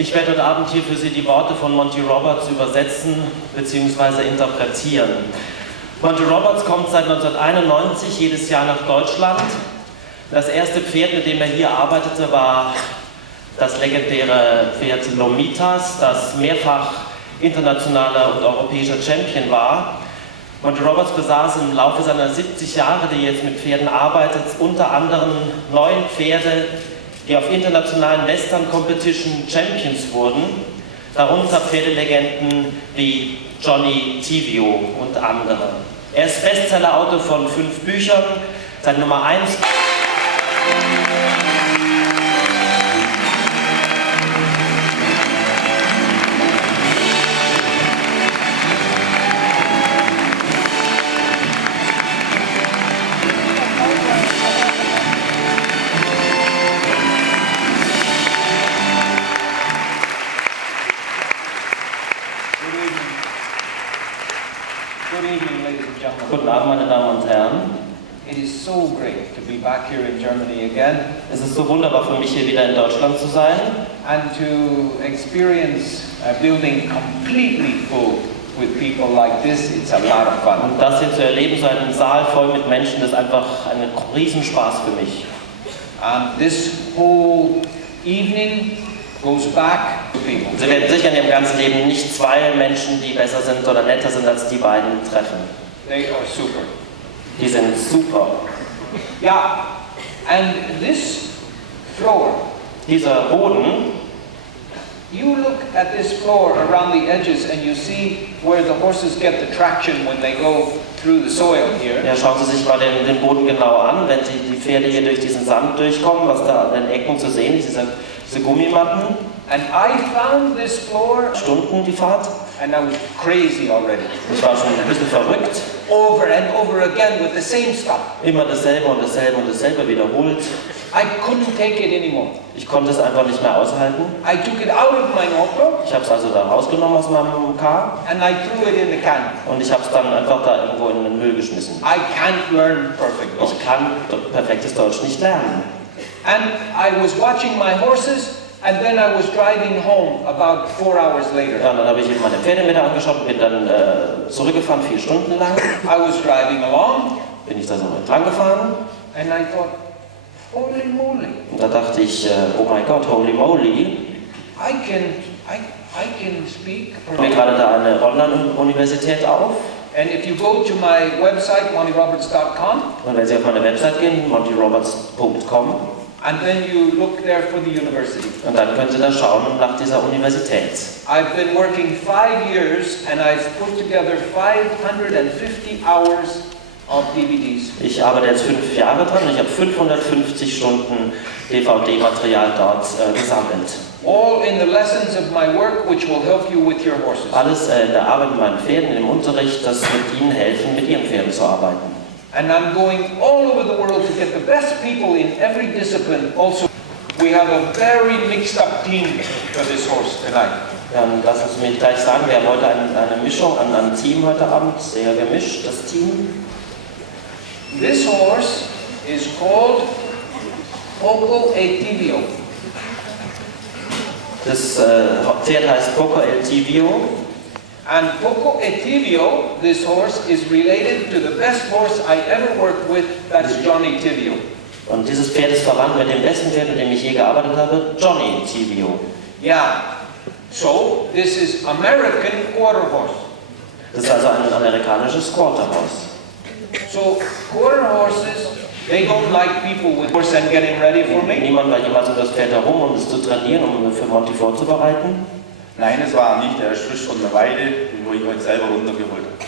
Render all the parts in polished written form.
Ich werde heute Abend hier für Sie die Worte von Monty Roberts übersetzen bzw. interpretieren. Monty Roberts kommt seit 1991 jedes Jahr nach Deutschland. Das erste Pferd, mit dem er hier arbeitete, war das legendäre Pferd Lomitas, das mehrfach internationaler und europäischer Champion war. Monty Roberts besaß im Laufe seiner 70 Jahre, die er jetzt mit Pferden arbeitet, unter anderem 9 Pferde, die auf internationalen Western Competition Champions wurden, darunter Pferdelegenden wie Johnny Ativio und andere. Er ist Bestsellerautor von 5 Büchern, sein Nummer 1. Guten Abend, meine Damen und Herren. It is so great to be back here in Germany again. Es ist so wunderbar für mich, hier wieder in Deutschland zu sein. And to experience a building completely full with people like this, it's a lot of fun. Und das hier zu erleben, so einen Saal voll mit Menschen, das ist einfach ein Riesenspaß für mich. And this whole evening goes back to people. Sie werden sicher in Ihrem ganzen Leben nicht 2 Menschen, die besser sind oder netter sind als die beiden, treffen. They are super. Die sind super. Yeah, and this floor, Dieser Boden, you look at this floor around the edges and you see where the horses get the traction when they go through the soil here. ja, schauen Sie sich mal den Boden genau an, wenn die Pferde hier durch diesen Sand durchkommen, was da an den Ecken zu sehen ist, diese Gummimatten. And I found this floor, Stunden die Fahrt. and I was crazy already. Ich war schon ein bisschen verrückt. Over and over again with the same stuff. Immer dasselbe und dasselbe und dasselbe wiederholt. I couldn't take it anymore. Ich konnte es einfach nicht mehr aushalten. I took it out of my notebook Ich habe es also da rausgenommen aus meinem Car and I threw it in the can. und ich habe es dann einfach da irgendwo in den Müll geschmissen. I can't learn perfect Deutsch. Ich kann perfektes Deutsch nicht lernen. And I was watching my horses and then I was driving home about 4 hours later. Ja, und dann habe ich eben meine Pferde mir da angeschaut und bin dann zurückgefahren, 4 Stunden lang. I was driving along Bin ich da so entlang gefahren and I thought, holy moly, und da dachte ich, oh mein Gott, holy moly. I can speak. Ich habe gerade da eine Online-Universität auf. And if you go to my website, montyroberts.com, Und wenn Sie auf meine Website gehen, montyroberts.com, and then you look there for the university. und dann können Sie da schauen nach dieser Universität. I've been working 5 years and I've put together 550 hours of DVDs. Ich arbeite jetzt 5 Jahre dran und ich habe 550 Stunden DVD-Material dort gesammelt. All in the lessons of my work, which will help you with your horses. Alles in der Arbeit mit meinen Pferden, im Unterricht, das wird Ihnen helfen, mit Ihren Pferden zu arbeiten. And I'm going all over the world to get the best people in every discipline. Also, we have a very mixed up team for this horse tonight. Dann lassen Sie mich gleich sagen, wir haben heute eine Mischung an einem Team heute Abend, sehr gemischt, das Team. This horse is called Coco Ativio. Das Pferd heißt Coco Ativio. And Coco Ativio, this horse, is related to the best horse I ever worked with, that's Johnny Ativio. Und dieses Pferd ist verwandt mit dem besten Pferd, mit dem ich je gearbeitet habe, Johnny Ativio. Yeah, so this is American quarter horse. Das ist also ein amerikanisches Quarter-Horse. So quarter horses, they don't like people with horse and getting ready for me. Niemand war jemals um das Pferd herum, um es zu trainieren, um für Monty vorzubereiten. Nein, es war nicht, er ist frisch von der Weide, wo ich heute selber runtergeholt habe.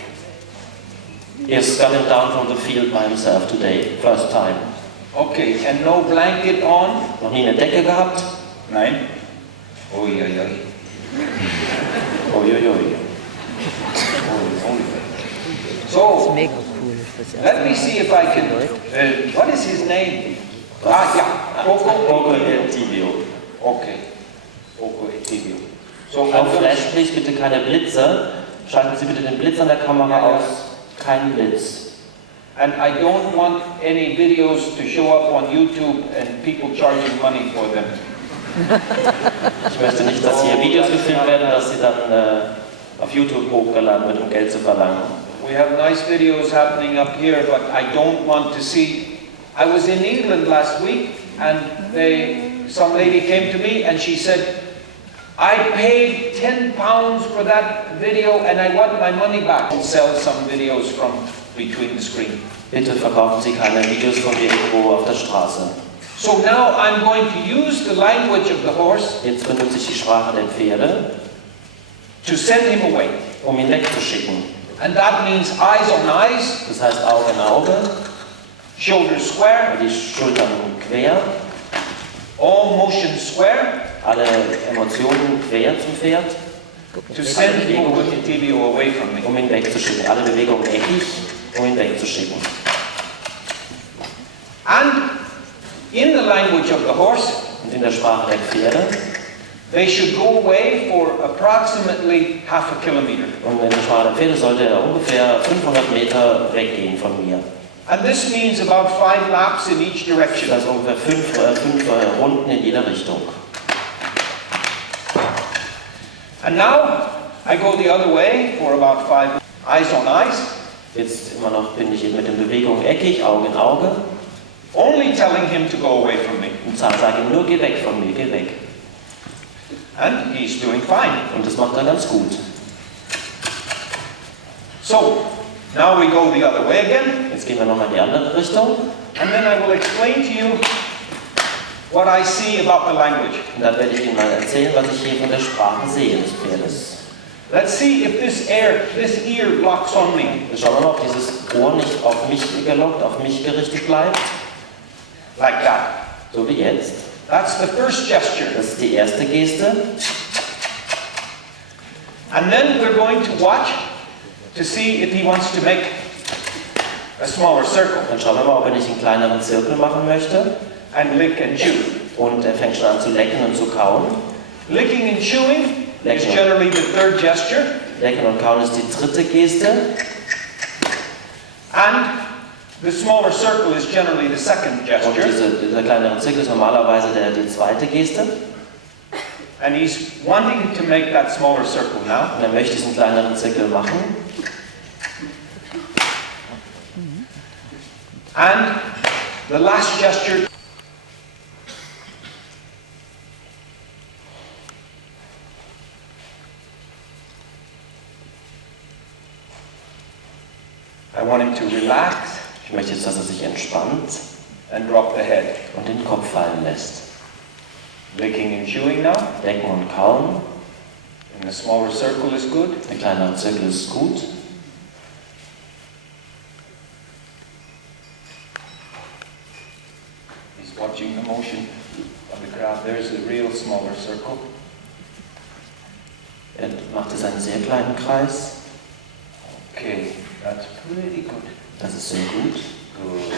He's got him down from the field by himself today, first time. Okay, and no blanket on? Noch nie eine Decke gehabt? Nein? Oi, oi, oi. Uiuiui. So, Mega cool. Das erste let me see if I can, what is his name? Ah, yeah, Coco Coco. Ativio. Okay, Coco Ativio. So, Auf Flash, please, bitte keine Blitze. Schalten Sie bitte den Blitz an der Kamera aus. Kein Blitz. and I don't want any videos to show up on YouTube and people charging money for them. Ich möchte nicht, dass hier Videos gefilmt werden, dass sie dann auf YouTube hochgeladen wird, um Geld zu verlangen. We have nice videos happening up here, but I don't want to see. I was in England last week, and some lady came to me and she said, I paid £10 for that video and I want my money back. I'll sell some videos from between the screen. Bitte verkaufen Sie keine Videos von mir irgendwo auf der Straße. So now I'm going to use the language of the horse. Jetzt benutze ich die Sprache der Pferde, to send him away. Um ihn wegzuschicken. And that means eyes on eyes. Das heißt Auge in Auge. Shoulders square. Die Schultern quer. All motion square. Alle Emotionen quer zum Pferd. To send Ativio away from me. Um ihn wegzuschicken. Alle Bewegungen eckig, um ihn wegzuschicken. And in the language of the horse, und in der Sprache der Pferde, they should go away for approximately half a kilometer. Und in der Sprache der Pferde sollte er ungefähr 500 Meter weggehen von mir. And this means about 5 laps in each direction. Das heißt ungefähr 5 Runden in jeder Richtung. And now I go the other way for about 5 eyes on eyes. Jetzt immer noch bin ich mit den Bewegungen eckig, Auge in Auge. Only telling him to go away from me. Und sage ihm nur, geh weg von mir, geh weg. And he's doing fine. Und das macht er ganz gut. So, now we go the other way again. Jetzt gehen wir nochmal in die andere Richtung. And then I will explain to you what I see about the language. Und dann werde ich Ihnen mal erzählen, was ich hier von der Sprache sehe des Pferdes. Let's see if this ear locks on me. Schauen wir mal, ob dieses Ohr nicht auf mich gelockt, auf mich gerichtet bleibt. Like that. So wie jetzt. That's the first gesture. Das ist die erste Geste. And then we're going to watch to see if he wants to make a smaller circle. Dann schauen wir mal, ob er nicht einen kleineren Zirkel machen möchte. And lick and chew. Und er fängt schon an zu lecken und zu kauen. Licking and chewing is generally the third gesture. Lecken und kauen ist die dritte Geste. And the smaller circle is generally the second gesture. Und dieser kleinere Zirkel ist normalerweise die zweite Geste. And he's wanting to make that smaller circle now. Und er möchte diesen kleineren Zirkel machen. And the last gesture. I want him to relax. Ich möchte jetzt, dass er sich entspannt and drop the head. Und den Kopf fallen lässt. Licking and chewing now. Lecken und kauen. And the smaller circle is good. Der kleinere Zirkel ist gut. He's watching the motion of the crowd. There's the real smaller circle. Er macht jetzt einen sehr kleinen Kreis. Okay, that's pretty good. Das ist sehr gut. Good.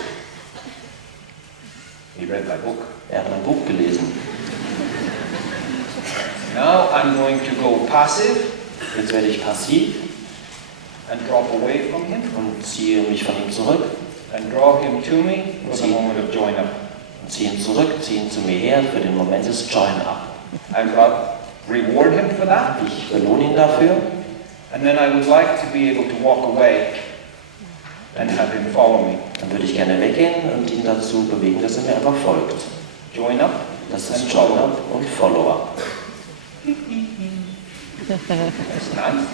He read my book. Er hat mein Buch gelesen. Now I'm going to go passive. Jetzt werde ich passiv. And drop away from him. Und ziehe mich von ihm zurück. And draw him to me for the moment of join up. Und ziehe ihn zurück, ziehe ihn zu mir her für den Moment des Join Up. I've got reward him for that. Ich belohne ihn dafür. And then I would like to be able to walk away and have him follow me. Dann würde ich gerne weggehen und ihn dazu bewegen, dass er mir einfach folgt. Join up. Das ist Join Up und Follow Up. That's nice.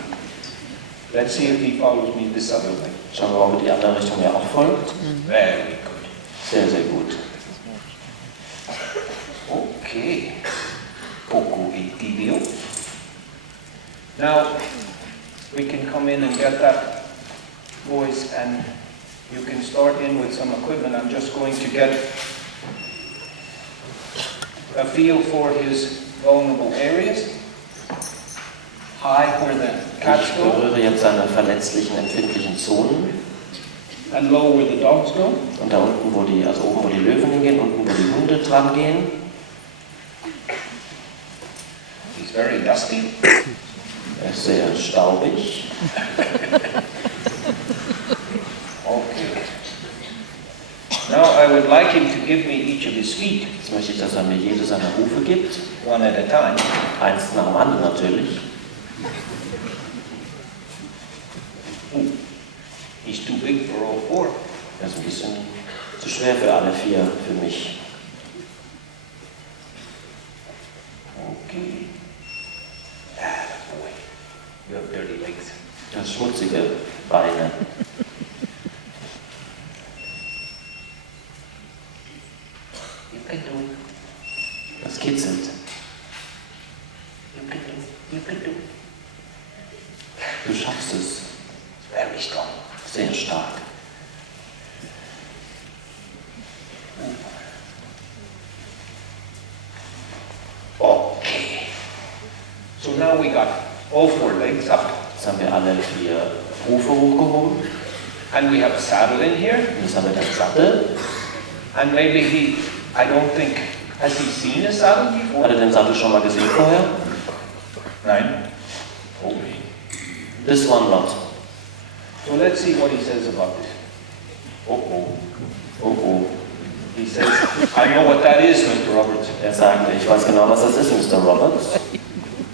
Let's see if he follows me this other way. Schauen wir mal, ob die andere Richtung mir auch folgt. Very good. Sehr, sehr gut. Okay. Coco, Ativio. Now, we can come in and get that voice, and you can start in with some equipment. I'm just going to get a feel for his vulnerable areas. High where the cats Ich go, berühre jetzt seine verletzlichen, empfindlichen Zonen. and low where the dogs go. Und da unten, also oben, wo die Löwen hingehen, unten, wo die Hunde dran gehen. He's very dusty. Er ist sehr staubig. Okay. Now I would like him to give me each of his feet, Jetzt möchte ich, dass er mir jede seiner Hufe gibt. one at a time. Eins nach dem anderen natürlich. He's too big for all four. Er ist ein bisschen zu schwer für alle vier, für mich. Okay. Ah, boy. You have dirty legs. Das schmutzige Beine. You can do it. Das kitzelt. You can do it. You can do it. Du schaffst es. It's very strong. Sehr stark. Okay. So now we got all four legs up, Jetzt haben wir alle vier Hufe hochgehoben. and we have a saddle in here, Jetzt haben wir den Sattel. and maybe I don't think, has he seen a saddle before? Hat er den Sattel schon mal gesehen vorher? Nein. Okay. This one not. So let's see what he says about this. Oh oh. He says, I know what that is, Mr. Roberts. Er sagte, ich weiß genau, was das ist, Mr. Roberts.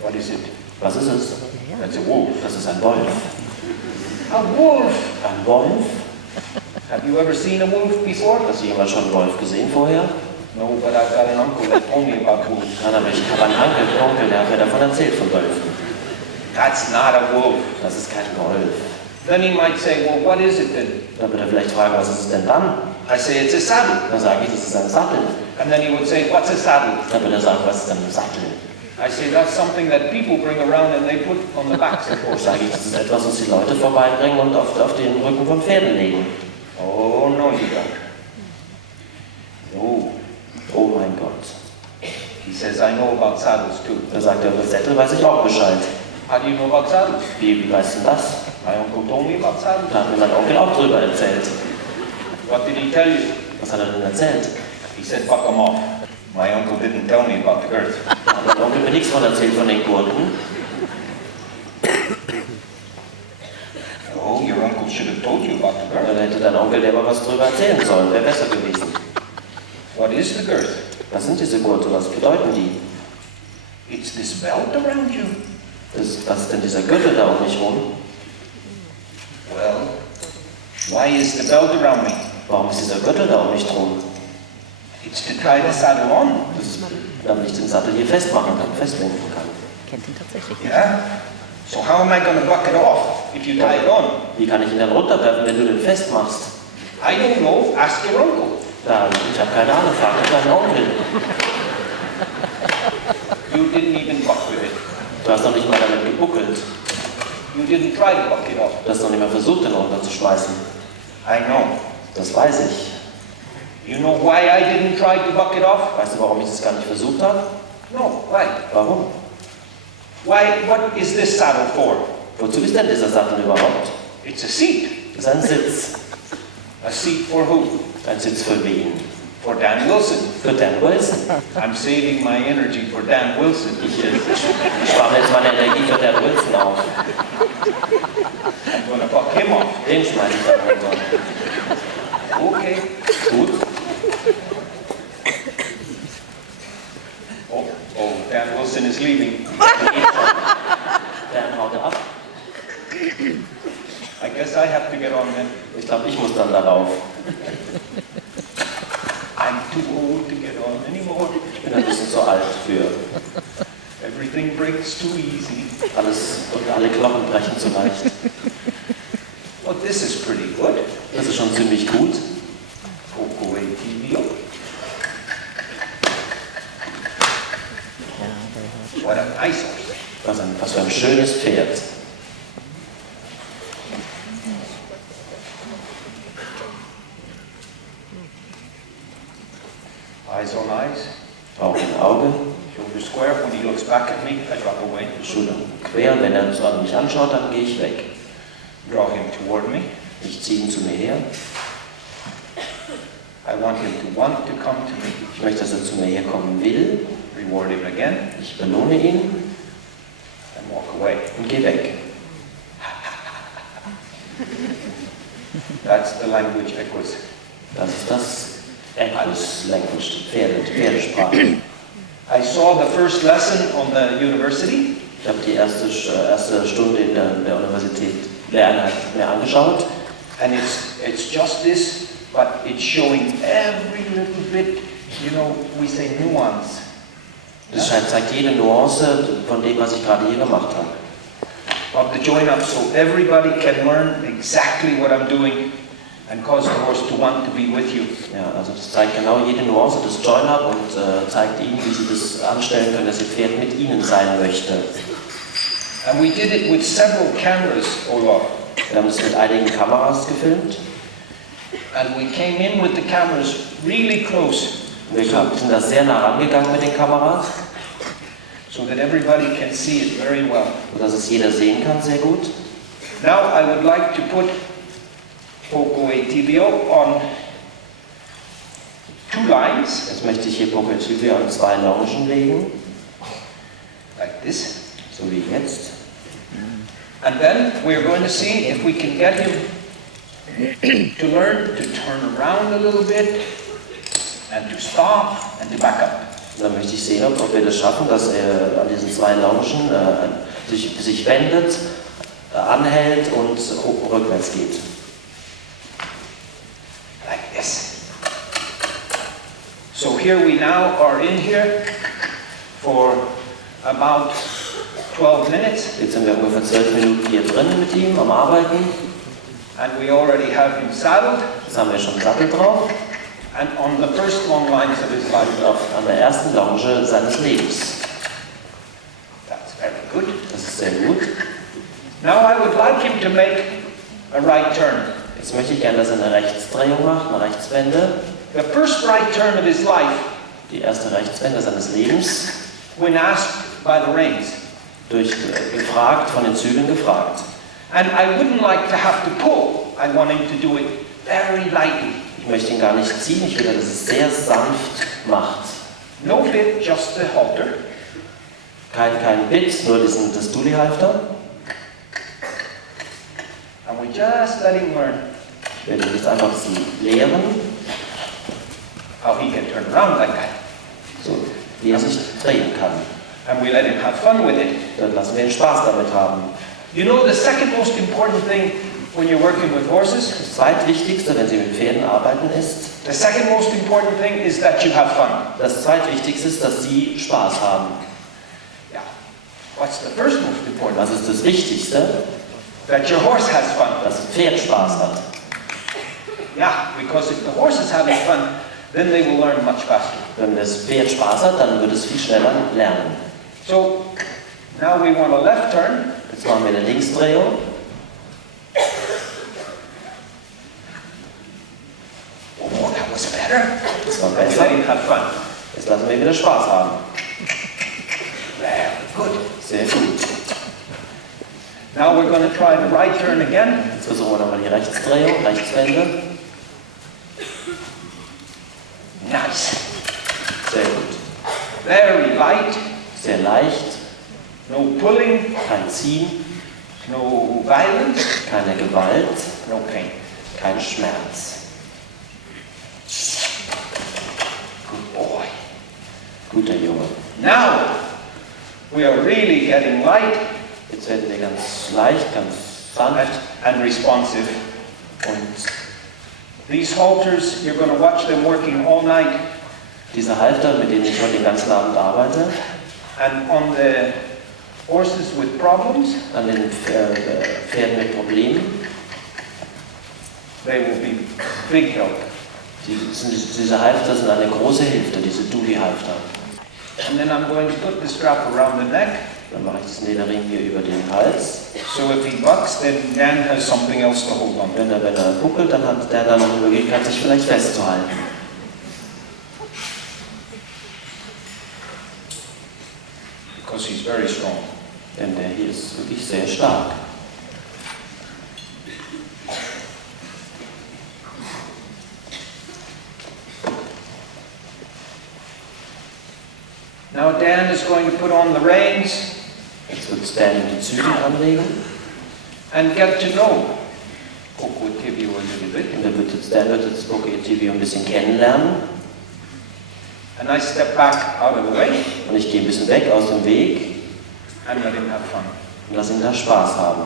What is it? Was ist es? That's a wolf. Das ist ein Wolf. A wolf? Ein Wolf? Have you ever seen a wolf before? Hast du jemand schon einen Wolf gesehen vorher? No, but I've got an uncle that told me about wolves. Nein, aber ich habe einen Onkel, der hat mir davon erzählt, von Wölfen. That's not a wolf. Das ist kein Wolf. Then he might say, well, what is it then? Dann wird er vielleicht fragen, was ist es denn dann? I say, it's a saddle. Dann sage ich, das ist ein Sattel. And then he would say, what's a saddle? Dann wird er sagen, was ist denn ein Sattel? I say, that's something that people bring around and they put on the backs of Dann horses. sage ich, das ist etwas, was die Leute vorbeibringen und auf den Rücken von Pferden legen. Oh, no, you don't. No. Oh mein Gott. He says, I know about saddles too. Da sagt er, über Sättel weiß ich auch Bescheid. How do you know about saddles? Wie weißt du das? My uncle told me about saddles. Da hat mir mein Onkel auch drüber erzählt. What did he tell you? Was hat er denn erzählt? He said, buck them off. My uncle didn't tell me about the girth. Da hat mein Onkel mir nichts von erzählt von den Gurten. Oh, your uncle should have told you about the girth. Dann hätte dein Onkel dir aber was drüber erzählen sollen. Wäre besser gewesen. What is the girth? Was sind diese Gurte? Was bedeuten die? It's this belt around you. Was ist denn dieser Gürtel da um mich rum? Well, why is the belt around me? Warum ist dieser Gürtel da um mich drum? It's to tie the saddle on. Das ist, damit ich den Sattel hier festmachen kann, festbinden kann. Kennt ihn tatsächlich. Yeah? So how am I going to buck it off if you tie it on? Wie kann ich ihn dann runterwerfen, wenn du den festmachst? I don't know. Ask your uncle. Ich habe keine Ahnung, frag mich deinen Onkel. You didn't even buck with it. Du hast noch nicht mal damit gebuckelt. You didn't try to buck it off. Du hast noch nicht mal versucht, den runterzuschmeißen. I know. Das weiß ich. You know why I didn't try to buck it off? Weißt du, warum ich das gar nicht versucht habe? No. Why? Warum? What is this saddle for? Wozu ist denn dieser Sattel überhaupt? It's a seat. Das ist ein Sitz. A seat for who? Ein Sitz für wen? For Dan Wilson. Für Dan Wilson. I'm saving my energy for Dan Wilson. Ich spare jetzt meine Energie für Dan Wilson auf. I'm going to buck him off. Den schmeiße ich dann runter. Okay. Gut. Oh, Dan Wilson is leaving. Dan haut ab. I guess I have to get on then. Ich glaube, ich muss dann darauf. I'm too old to get on anymore. Ich bin ein bisschen zu alt für Everything breaks too easy. alles und alle Knochen brechen zu leicht. Well, this is pretty good. Das ist schon ziemlich gut. Coco Ativio. What a nice horse. Was für ein schönes Pferd. Eyes on eyes. Auge in Auge. Shoulder square. When he looks back at me, I drop away. Schultern quer. Wenn er so an mich anschaut, dann gehe ich weg. Draw him toward me. Ich ziehe ihn zu mir her. I want him to want to come to me. Ich möchte, dass er zu mir herkommen will. Reward him again Ich belohne ihn and walk away. und gehe weg. That's the language equus. Das ist das Equus-Lenken, Pferdesprache. I saw the first lesson on the university. Ich habe die erste Stunde in der Universität Lerneinheit mir angeschaut. And it's just this, but it's showing every little bit, you know, we say nuance. Das zeigt jede Nuance von dem, was ich gerade hier gemacht habe. Of the join up, so everybody can learn exactly what I'm doing and cause the horse to want to be with you. Ja, also das zeigt genau jede Nuance des Join-Up und zeigt Ihnen, wie Sie das anstellen können, dass Ihr Pferd mit Ihnen sein möchte. And we did it with several cameras, Olaf. Wir haben es mit einigen Kameras gefilmt. And we came in with the cameras really close. Wir sind da sehr nah rangegangen mit den Kameras, so that everybody can see it very well. sodass es jeder sehen kann, sehr gut. Now I would like to put Coco Ativio on 2 lines, Jetzt möchte ich hier Coco Ativio an 2 Longen legen, like this. so wie jetzt. And then we're going to see if we can get him to learn to turn around a little bit and to stop and to back up. Dann möchte ich sehen, ob wir das schaffen, dass er an diesen 2 Longen sich wendet, anhält und rückwärts geht. Like this. So here we now are in here for about 12 minutes. Jetzt sind wir ungefähr 12 Minuten hier drin mit ihm am Arbeiten. And we already have him saddled. Jetzt haben wir schon Sattel drauf. And on the first long lines of his life. An der ersten Longe seines Lebens. That's very good. Das ist sehr gut. Now I would like him to make a right turn. Jetzt möchte ich gerne, dass er eine Rechtsdrehung macht, eine Rechtswende. The first right turn of his life, Die erste Rechtswende seines Lebens, when asked by the reins. Gefragt, von den Zügeln gefragt. And I wouldn't like to have to pull. I want him to do it very lightly. Ich möchte ihn gar nicht ziehen, ich will, dass es sehr sanft macht. No bit, just the halter. Kein Bit, nur das Dulli-Halfter. And we just let him learn Ich werde ihn jetzt einfach lehren, how he can turn around like that. so wie er sich drehen kann. And we let him have fun with it. Dann lassen wir ihn Spaß damit haben. You know, the second most important thing when you're working with horses, Das zweitwichtigste, wenn Sie mit Pferden arbeiten, ist, the second most important thing is that you have fun. das zweitwichtigste ist, dass Sie Spaß haben. Yeah. What's the first most important? Was ist das Wichtigste? That your horse has fun. Dass das Pferd Spaß hat. Yeah, because if the horse is having fun, then they will learn much faster. Wenn das Pferd Spaß hat, dann wird es viel schneller lernen. So, now we want a left turn. Jetzt machen wir eine Linksdrehung. Oh, that was better. Das war Let's besser. let him have fun. Jetzt lassen wir wieder Spaß haben. Very good. Sehr gut. Now we're going to try the right turn again. Jetzt versuchen wir nochmal die Rechtsdrehung, Rechtswende. Nice. Sehr gut. Very light. Sehr leicht. No pulling. Kein Ziehen, No violence. keine Gewalt, No pain. kein Schmerz. Good boy. Guter Junge. Now we are really getting light Jetzt werden wir ganz leicht, ganz sanft and responsive. und These halters, you're going to watch them working all night. diese Halfter, mit denen ich heute den ganzen Abend arbeite, And on the horses with problems, an den Pferden mit Problemen, they will be big help. diese Halfter sind eine große Hilfe, diese Dulli-Halfter. And then I'm going to put the strap around the neck. Dann mache ich das Lederring hier über den Hals. So if he bucks, then Dan has something else to hold on to. Wenn er buckelt, dann hat der dann noch die Möglichkeit, sich vielleicht festzuhalten. Because he's very strong. Denn der hier ist wirklich sehr stark. Now Dan is going to put on the reins Jetzt wird Dan die Zügel anlegen and get to know Coco Ativio a little bit. und er Dan wird jetzt Coco Ativio ein bisschen kennenlernen. And I step back out of the way Und ich gehe ein bisschen weg aus dem Weg and let him have fun. und lasse ihn da Spaß haben.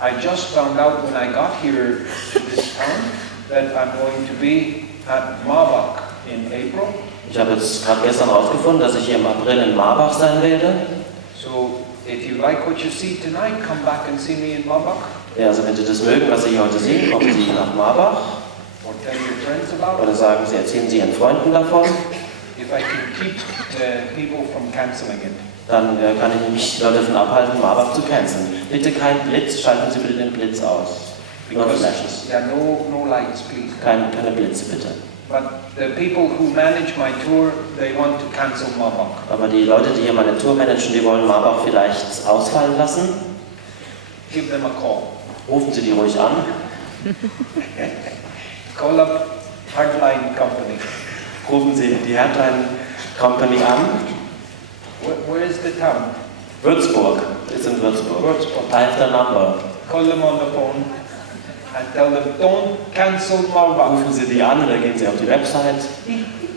I just found out when I got here to this town that I'm going to be at Marbach in April. Ich habe jetzt gerade gestern herausgefunden, dass ich hier im April in Marbach sein werde. So if you like what you see tonight, come back and see me in Marbach. Ja, also wenn Sie das mögen, was Sie hier heute sehen, kommen Sie nach Marbach. Or tell your friends about Oder it. sagen Sie, erzählen Sie Ihren Freunden davon. If I can keep the people from cancelling it. Dann kann ich nämlich die Leute davon abhalten, Marbach zu canceln. Bitte kein Blitz, schalten Sie bitte den Blitz aus. No Because flashes. there are no lights, please. Keine Blitze bitte. But the people who manage my tour, they want to cancel Marbach. Aber die Leute, die hier meine Tour managen, die wollen Marbach vielleicht ausfallen lassen. Give them a call. Rufen Sie die ruhig an. Call up Hardline Company. Rufen Sie die Hardline Company an. Where is the town? Würzburg. Ist in Würzburg. Würzburg. I have the number. Call them on the phone and tell them, don't cancel Marbach. Rufen Sie die an oder gehen Sie auf die Website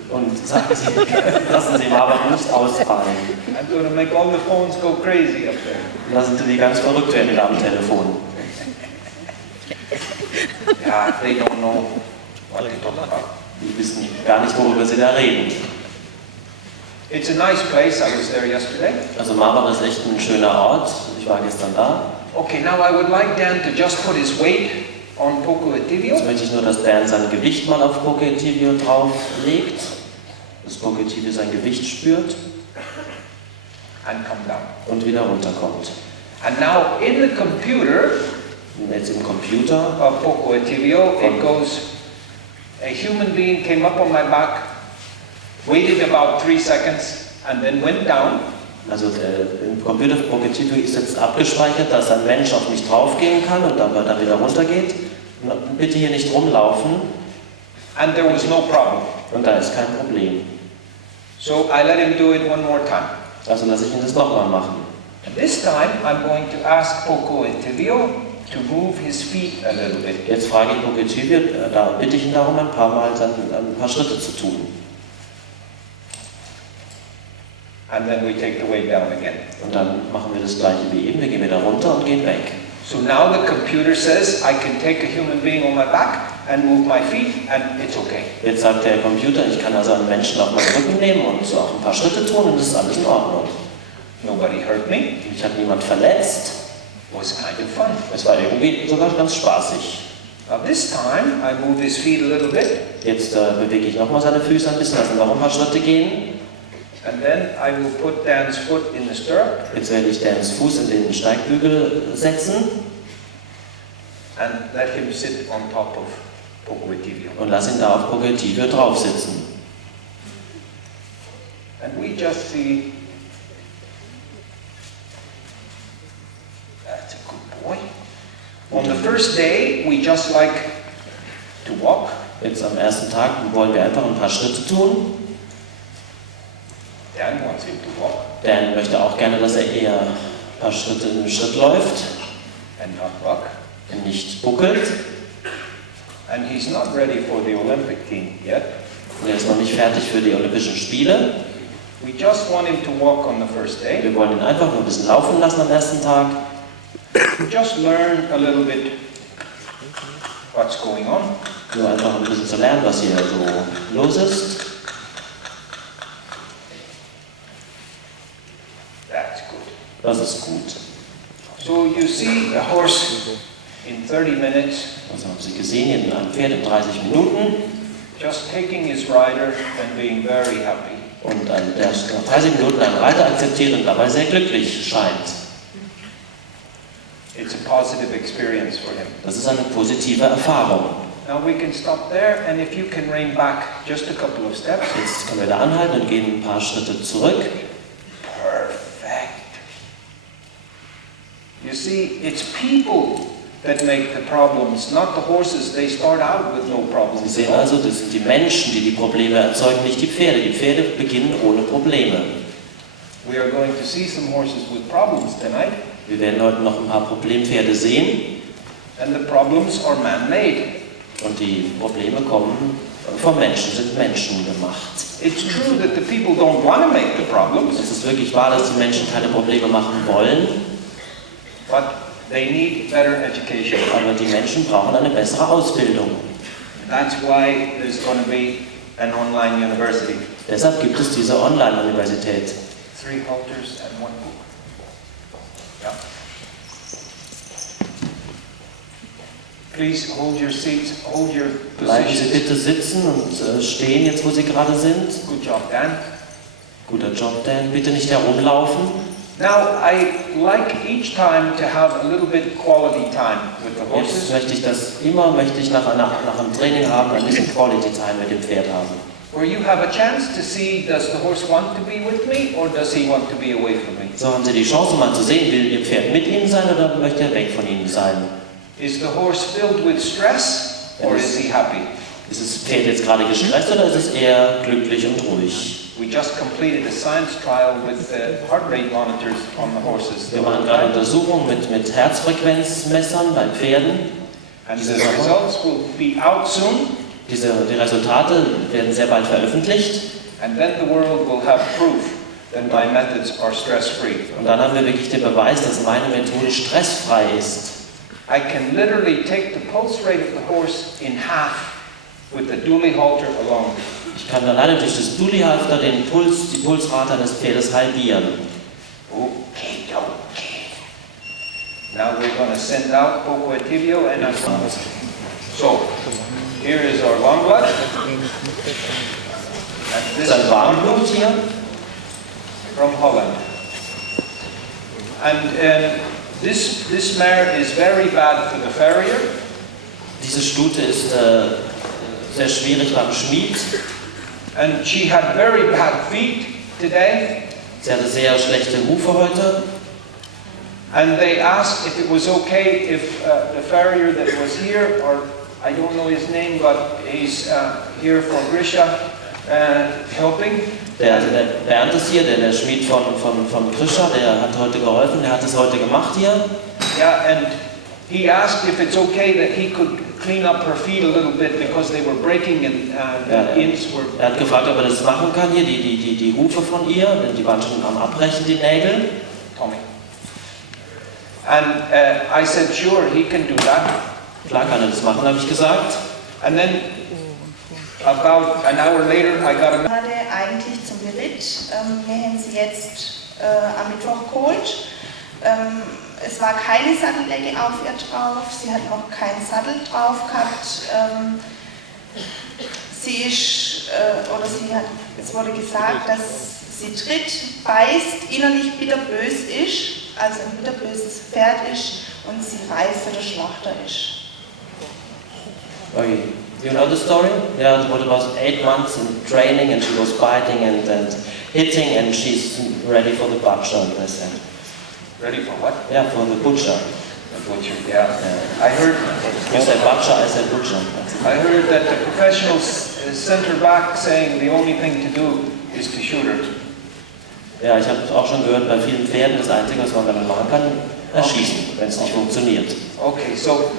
und sagen Sie, lassen Sie Marbach nicht ausfallen. I'm going to make all the phones go crazy up there. Lassen Sie die ganz verrückt werden da am Telefon. Yeah, they don't know what to talk about. Die wissen gar nicht, worüber Sie da reden. It's a nice place. I was there yesterday. Also Marbach ist echt ein schöner Ort. Ich war gestern da. Okay, now I would like Dan to just put his weight on Coco Ativio. Jetzt möchte ich nur, dass Dan sein Gewicht mal auf Coco Ativio drauflegt. Dass Coco Ativio sein Gewicht spürt And come down. und wieder runterkommt. And now in the computer Und jetzt im Computer of Coco Ativio, it goes, a human being came up on my back, waited about 3 seconds, and then went down. Also im Computer von Coco Ativio ist jetzt abgespeichert, dass ein Mensch auf mich draufgehen kann und dann wieder runtergeht. Und bitte hier nicht rumlaufen. And there was no problem. Und da ist kein Problem. So I let him do it one more time. Also lasse ich ihn das nochmal machen. And this time I'm going to ask Coco Ativio to move his feet a little bit. Jetzt frage ich Coco Ativio, da bitte ich ihn darum, ein paar Mal dann ein paar Schritte zu tun. And then we take the way down again. Und dann machen wir das gleiche wie eben. Wir gehen wieder runter und gehen weg. So now the computer says I can take a human being on my back and move my feet and it's okay. Jetzt sagt der Computer, ich kann also einen Menschen auf meinen Rücken nehmen und so auch ein paar Schritte tun und das ist alles in Ordnung. Nobody hurt me. Mich hat niemand verletzt. It was kind of fun. Es war irgendwie sogar ganz spaßig. Now this time I move his feet a little bit Jetzt bewege ich nochmal seine Füße ein bisschen, lassen noch ein paar Schritte gehen. and then I will put Dan's foot in the stirrup Jetzt werde ich Dans Fuß in den Steigbügel setzen and let him sit on top of Coco Ativio. und lasse ihn da auf Coco Ativio drauf sitzen. And we just see, that's a good boy. On the first day, we just like to walk. Jetzt am ersten Tag wollen wir einfach ein paar Schritte tun. Dan wants him to walk Dan möchte auch gerne, dass er eher ein paar Schritte im Schritt läuft and not buck. und nicht buckelt. And he's not ready for the Olympic team yet. Er ist noch nicht fertig für die Olympischen Spiele. We just want him to walk on the first day. Wir wollen ihn einfach nur ein bisschen laufen lassen am ersten Tag. Just learn a little bit what's going on. Nur einfach ein bisschen zu lernen, was hier so los ist. That's good. Das ist gut. So you see a horse in 30 minutes Also haben Sie gesehen, hier ein Pferd in 30 Minuten. just taking his rider and being very happy. Und der nach 30 Minuten einen Reiter akzeptiert und dabei sehr glücklich scheint. It's a positive experience for him. Das ist eine positive Erfahrung. Now we can stop there, and if you can rein back just a couple of steps. Jetzt können wir da anhalten und gehen ein paar Schritte zurück. Perfect. You see, it's people that make the problems, not the horses. They start out with no Sie problems. sehen also, das sind die Menschen, die die Probleme erzeugen, nicht die Pferde. Die Pferde beginnen ohne Probleme. We are going to see some horses with problems tonight, Wir werden heute noch ein paar Problempferde sehen. and the problems are man-made. Und die Probleme kommen vom Menschen, sind menschengemacht. It's true that the people don't want to make the problems, Es ist wirklich wahr, dass die Menschen keine Probleme machen wollen, but they need better education. aber die Menschen brauchen eine bessere Ausbildung. That's why there's going to be an online university. Deshalb gibt es diese Online-Universität. 3 halters and 1 book. Yeah. Please hold your seats, hold your Bleiben Sie positions. bitte sitzen und stehen, jetzt wo Sie gerade sind. Good job, Dan. Guter Job, Dan. Bitte nicht herumlaufen. Now, I like each time to have a little bit quality time with the Jetzt horses, möchte ich nach einem Training haben, ein bisschen Quality Time mit dem Pferd haben. where you have a chance to see, does the horse want to be with me or does he want to be away from me? So haben Sie die Chance mal zu sehen, will Ihr Pferd mit Ihnen sein oder möchte er weg von Ihnen sein? Is the horse filled with stress or is he happy? Ist das Pferd jetzt gerade gestresst oder ist es eher glücklich und ruhig? We just completed a science trial with heart rate monitors on the horses. Wir machen gerade Untersuchungen mit Herzfrequenzmessern bei Pferden. And the results will be out soon, Die Resultate werden sehr bald veröffentlicht. and then the world will have proof that my methods are stress-free. Und dann haben wir wirklich den Beweis, dass meine Methode stressfrei ist. I can literally take the pulse rate of the horse in half with the dually halter alone. Ich kann alleine durch das Dulli-Halfter die Pulsrate eines Pferdes halbieren. Okay. Now we're going to send out Coco, Ativio, and Anhänger. So, here is our Warmblut. And Das ist ein Warmblut hier. from Holland. And this mare is very bad for the farrier. Diese Stute ist sehr schwierig beim Schmied. And she had very bad feet today. Sie hatte sehr schlechte Hufe heute. And they asked if it was okay if the farrier that was here, or I don't know his name, but he's here for Grisha, helping. Der Bernd ist hier, der Schmied von Grisha, der hat heute geholfen, der hat es heute gemacht hier. Yeah, and he asked if it's okay that he could clean up her feet a little bit because they were breaking and the ins were. Er hat gefragt, ob er das machen kann hier, die Hufe von ihr, denn die waren schon am Abbrechen, die Nägel. Tommy. And I said, sure, he can do that. Klar kann er das machen, habe ich gesagt. And then about an hour later, I got a Gerade eigentlich zum Beritt. Wir haben sie jetzt am Mittwoch geholt. Es war keine Satteldecke auf ihr drauf, sie hat noch keinen Sattel drauf gehabt. Es wurde gesagt, dass sie tritt, beißt, innerlich bitterbös ist, also ein bitterböses Pferd ist und sie reif für den Schlachter ist. Okay. You know the story? Yeah, it was 8 months in training and she was biting and hitting and she's ready for the butcher, they said. ready for what? Yeah, for the butcher. The butcher. Yeah. I heard. You said butcher, I said butcher. I heard that the professionals sent her back saying the only thing to do is to shoot her. Ja, ich habe auch schon gehört, bei vielen Pferden, das Einzige, was man damit machen kann, erschießen, wenn es nicht funktioniert. Okay, so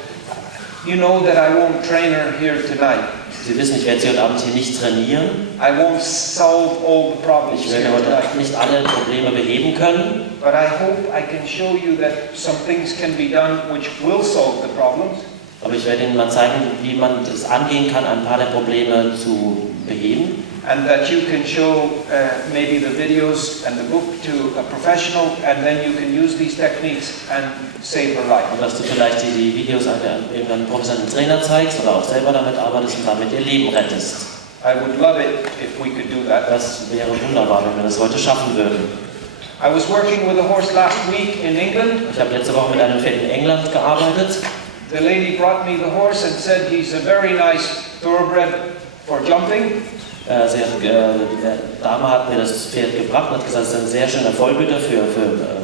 you know that I won't train her here tonight. Sie wissen, ich werde Sie heute Abend hier nicht trainieren. I won't solve all the problems Ich here werde heute tonight. nicht alle Probleme beheben können. But I hope I can show you that some things can be done which will solve the problems. Aber ich werde Ihnen mal zeigen, wie man das angehen kann, ein paar der Probleme zu beheben. And that you can show maybe the videos and the book to a professional, and then you can use these techniques and save her life. Und dass du vielleicht die Videos einem professionellen Trainer zeigst oder auch selber damit arbeitest und damit ihr Leben rettest. I would love it if we could do that. Das wäre wunderbar, wenn wir das heute schaffen würden. I was working with a horse last week in England. Ich habe letzte Woche mit einem Pferd in England gearbeitet. The lady brought me the horse and said he's a very nice thoroughbred for jumping. Die Dame hat mir das Pferd gebracht und hat gesagt, es ist ein sehr schöner Vollblüter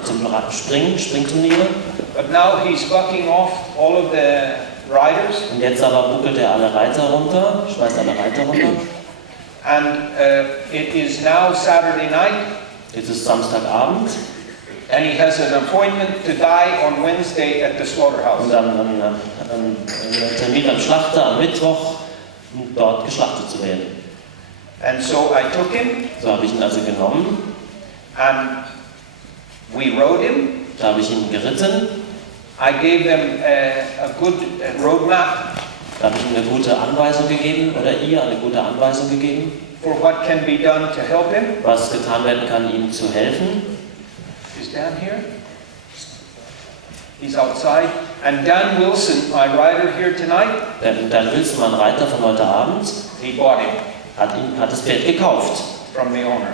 zum Springturniere. But now he's bucking off all of the riders. Und jetzt aber buckelt er alle Reiter runter, schmeißt alle Reiter runter. And it is now Saturday night. Jetzt ist Samstagabend. And he has an appointment to die on Wednesday at the slaughterhouse. Und dann einen Termin beim Schlachter am Mittwoch, um dort geschlachtet zu werden. And so I took him, So habe ich ihn also genommen, and we rode him. da habe ich ihn geritten, I gave them a good roadmap da habe ich ihm eine gute Anweisung gegeben, oder ihr eine gute Anweisung gegeben, for what can be done to help him. was getan werden kann, ihm zu helfen. Is Dan here? He's outside. And Dan Wilson, my rider here tonight, Dan Wilson, mein Reiter von heute Abend, he bought him hat das Pferd gekauft from the owner.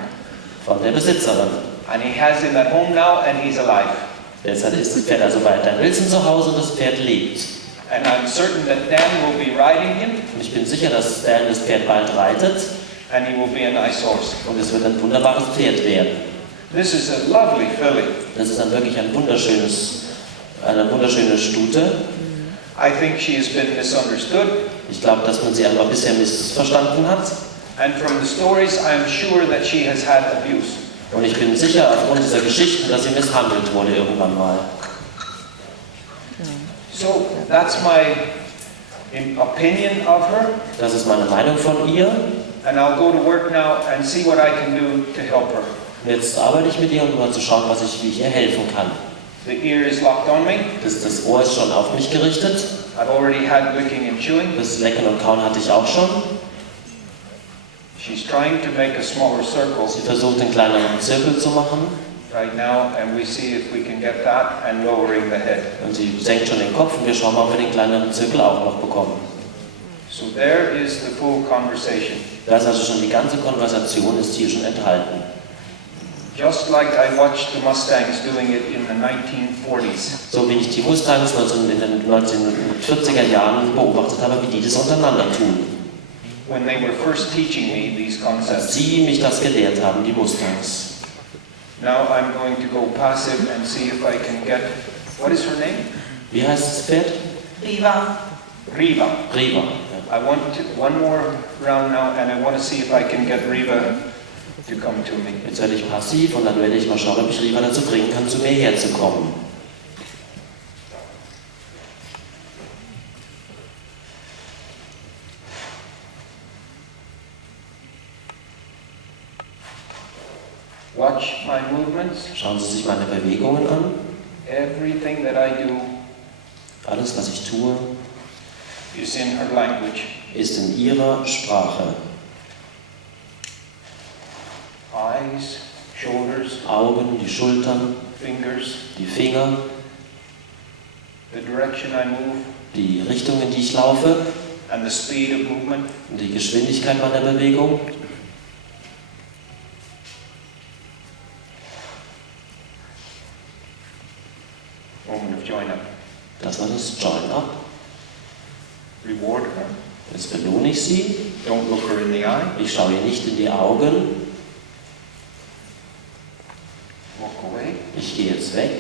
von der Besitzerin. And he has him at home now, and he's alive. Deshalb ist das Pferd also bei Dan Wilson zu Hause und das Pferd lebt. And I'm certain that Dan will be riding him, Und ich bin sicher, dass Dan das Pferd bald reitet and he will be a nice horse. und es wird ein wunderbares Pferd werden. This is a lovely filly. Das ist dann wirklich eine wunderschöne Stute. I think she has been misunderstood. Ich glaube, dass man sie einfach bisher missverstanden hat. And from the stories, I'm sure that she has had abuse. Und ich bin sicher aufgrund dieser Geschichten, dass sie misshandelt wurde irgendwann mal. So that's my opinion of her. Das ist meine Meinung von ihr. And I'll go to work now and see what I can do to help her. Und jetzt arbeite ich mit ihr, um mal zu schauen, wie ich ihr helfen kann. The ear is locked on me. Das Ohr ist schon auf mich gerichtet. I've already had licking and chewing. Das Lecken und Kauen hatte ich auch schon. She's trying to make a smaller circle Sie versucht, einen kleineren Zirkel zu machen. right now, and we see if we can get that and lowering the head. Und sie senkt schon den Kopf und wir schauen mal, ob wir den kleineren Zirkel auch noch bekommen. So there is the full conversation. Da ist also schon die ganze Konversation ist hier schon enthalten. Just like I watched the Mustangs doing it in the 1940s. So wie ich die Mustangs in den 1940er Jahren beobachtet habe, wie die das untereinander tun. When they were first teaching me these Als concepts. sie mich das gelehrt haben, die Mustangs. Now I'm going to go passive and see if I can get, what is her name? Wie heißt das Pferd? Riva. Riva. Riva. I want one more round now, and I want to see if I can get Riva to come to me. Jetzt werde ich passiv und dann werde ich mal schauen, ob ich Riva dazu bringen kann, zu mir herzukommen. Watch my movements. Schauen Sie sich meine Bewegungen an. Everything that I do Alles, was ich tue, is in her language. ist in ihrer Sprache. Eyes, shoulders, Augen, die Schultern, fingers, die Finger, the direction I move, die Richtung, in die ich laufe, and the speed of movement. und die Geschwindigkeit meiner Bewegung. Moment of join up. Das war das Join-Up. Reward her. Jetzt belohne ich sie. Don't look her in the eye. Ich schaue ihr nicht in die Augen. Walk away Ich gehe jetzt weg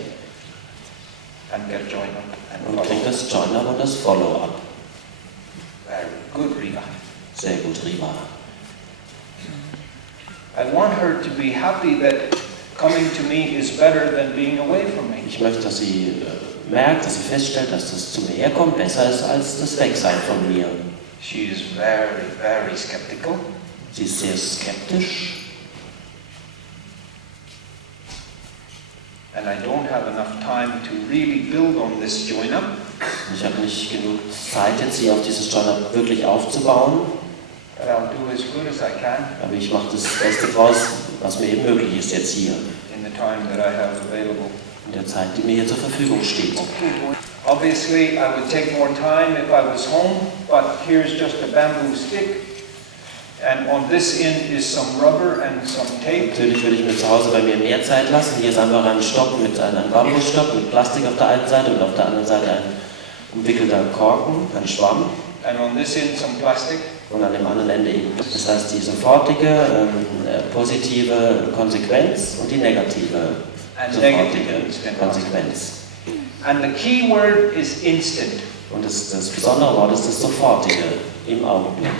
and get join up and und kriege follow. das Join-Up und das Follow-Up. Very good, Riva. Sehr gut, Riva. I want her to be happy that coming to me is better than being away from me. Ich möchte, dass sie merkt, dass sie feststellt, dass das zu mir herkommt, besser ist als das Wegsein von mir. She is very, very skeptical. Sie ist sehr skeptisch. And I don't have enough time to really build on this join-up. Ich habe nicht genug Zeit, jetzt sie auf dieses Join-Up wirklich aufzubauen. But I'll do as good as I can Aber ich mache das Beste draus, was mir eben möglich ist jetzt hier, in the time that I have available. in der Zeit, die mir hier zur Verfügung steht. Obviously, I would take more time if I was home, but here's just a bamboo stick. And on this end is some rubber and some tape. Natürlich würde ich mir zu Hause bei mir mehr Zeit lassen. Hier ist einfach ein Stock mit einem Bambusstock mit Plastik auf der einen Seite und auf der anderen Seite ein umwickelter Korken, ein Schwamm. And on this end some plastic. Und an dem anderen Ende eben. Das heißt die sofortige, positive Konsequenz und die negative, And sofortige negative instant. Konsequenz. And the key word is instant. Und das besondere Wort ist das sofortige, im Augenblick.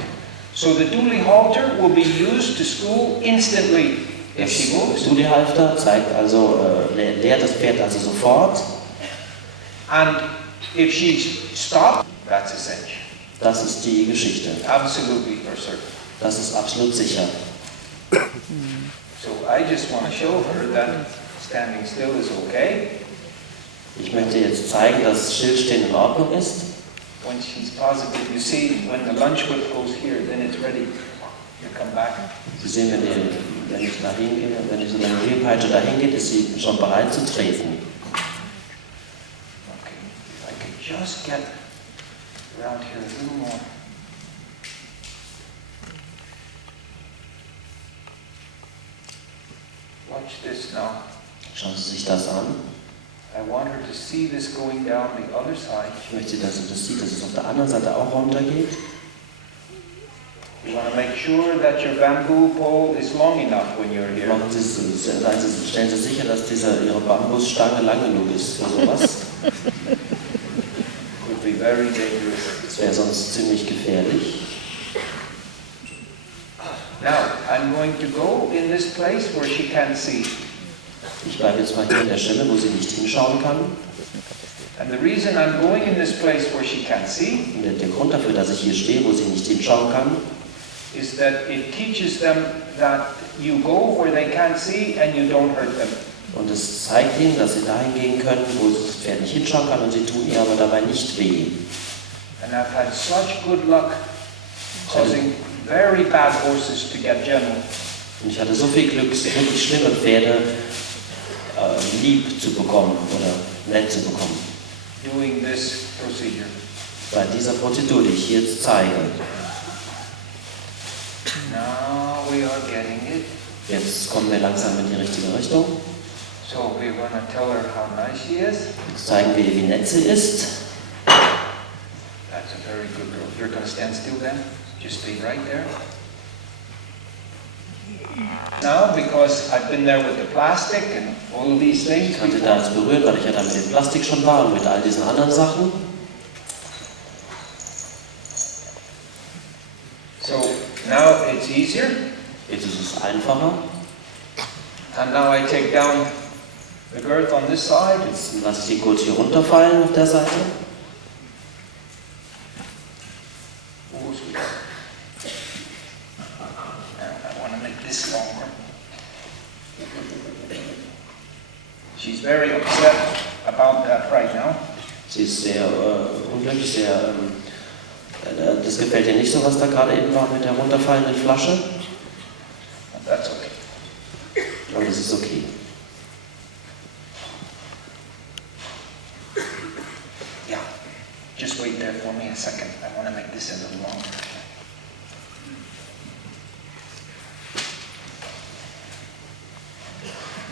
So the dually halter will be used to school instantly. if she moves. Studiehalfter zeigt also, lehrt das Pferd also sofort. And if she stops, that's essential. Das ist die Geschichte. Absolutely for certain. Das ist absolut sicher. So I just want to show her that standing still is okay. Ich möchte jetzt zeigen, dass Stillstehen in Ordnung ist. When she's positive, you see, when the lunge whip goes here, then it's ready to come back. Sie sehen, wenn ich dahin gehe, wenn die so eine Wheelpeitsche dahin geht, ist sie schon bereit zu treten. Okay, if I could just get around here a little more. Watch this now. Schauen Sie sich das an. I want her to see this going down the other side. Ich möchte, dass sie das sieht, dass es auf der anderen Seite auch runtergeht. You want to make sure that your bamboo pole is long enough when you're here. Stellen Sie sicher, dass Ihre Bambusstange lang genug ist für sowas. Could be very dangerous. Das wäre sonst ziemlich gefährlich. Now, I'm going to go in this place where she can't see. Ich bleibe jetzt mal hier an der Stelle, wo sie nicht hinschauen kann. And the reason I'm going in this place where she can't see Und der Grund dafür, dass ich hier stehe, wo sie nicht hinschauen kann, is that it teaches them that you go where they can't see and you don't hurt them. und es zeigt ihnen, dass sie dahin gehen können, wo das Pferd nicht hinschauen kann und sie tun ihr aber dabei nicht weh. And I've had such good luck causing very bad horses to get gentle. Und ich hatte so viel Glück, wirklich schlimme Pferde lieb zu bekommen oder nett zu bekommen. Doing this procedure. Bei dieser Prozedur, die ich hier jetzt zeige. Now we are getting it. Jetzt kommen wir langsam in die richtige Richtung. So we're going to tell her how nice she is. Jetzt zeigen wir ihr, wie nett sie ist. That's a very good girl. You're going to stand still then? Just stay right there. Now, because I've been there with the plastic and all of these things. Ich konnte da jetzt berühren, weil ich ja da mit dem Plastik schon war und mit all diesen anderen Sachen. So now it's easier. Jetzt ist es einfacher. And now I take down the girth on this side. Jetzt lasse ich die kurz hier runterfallen auf der Seite. Oh, sweet. I want to make this longer. She's very upset about that right now. Sie ist sehr unglücklich, das gefällt ihr nicht so, was da gerade eben war mit der runterfallenden Flasche. And that's okay. Aber das ist okay. Yeah. Just wait there for me a second. I want to make this a little longer.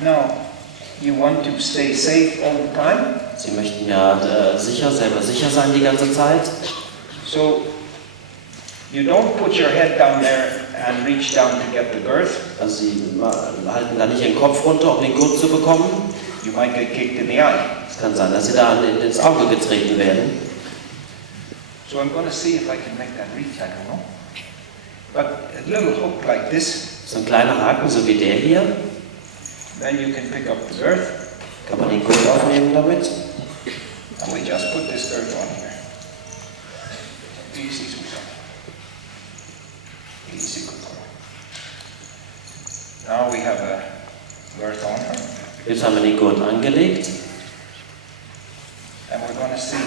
Now, you want to stay safe all the time? Sie möchten ja selber sicher sein die ganze Zeit. So, you don't put your head down there and reach down to get the girth. Also sie halten da nicht ihren Kopf runter, um den Gurt zu bekommen. You might get kicked in the eye. Es kann sein, dass sie da ins Auge getreten werden. So I'm going to see if I can make that reach, I don't know. But a little hook like this, So ein kleiner Haken, so wie der hier. then you can pick up the girth. Kann man den Gurt aufnehmen damit. And we just put this girth on here. Easy, sweetheart. Easy, good girl. Now we have a girth on her. Jetzt haben wir den Gurt angelegt. And we're going to see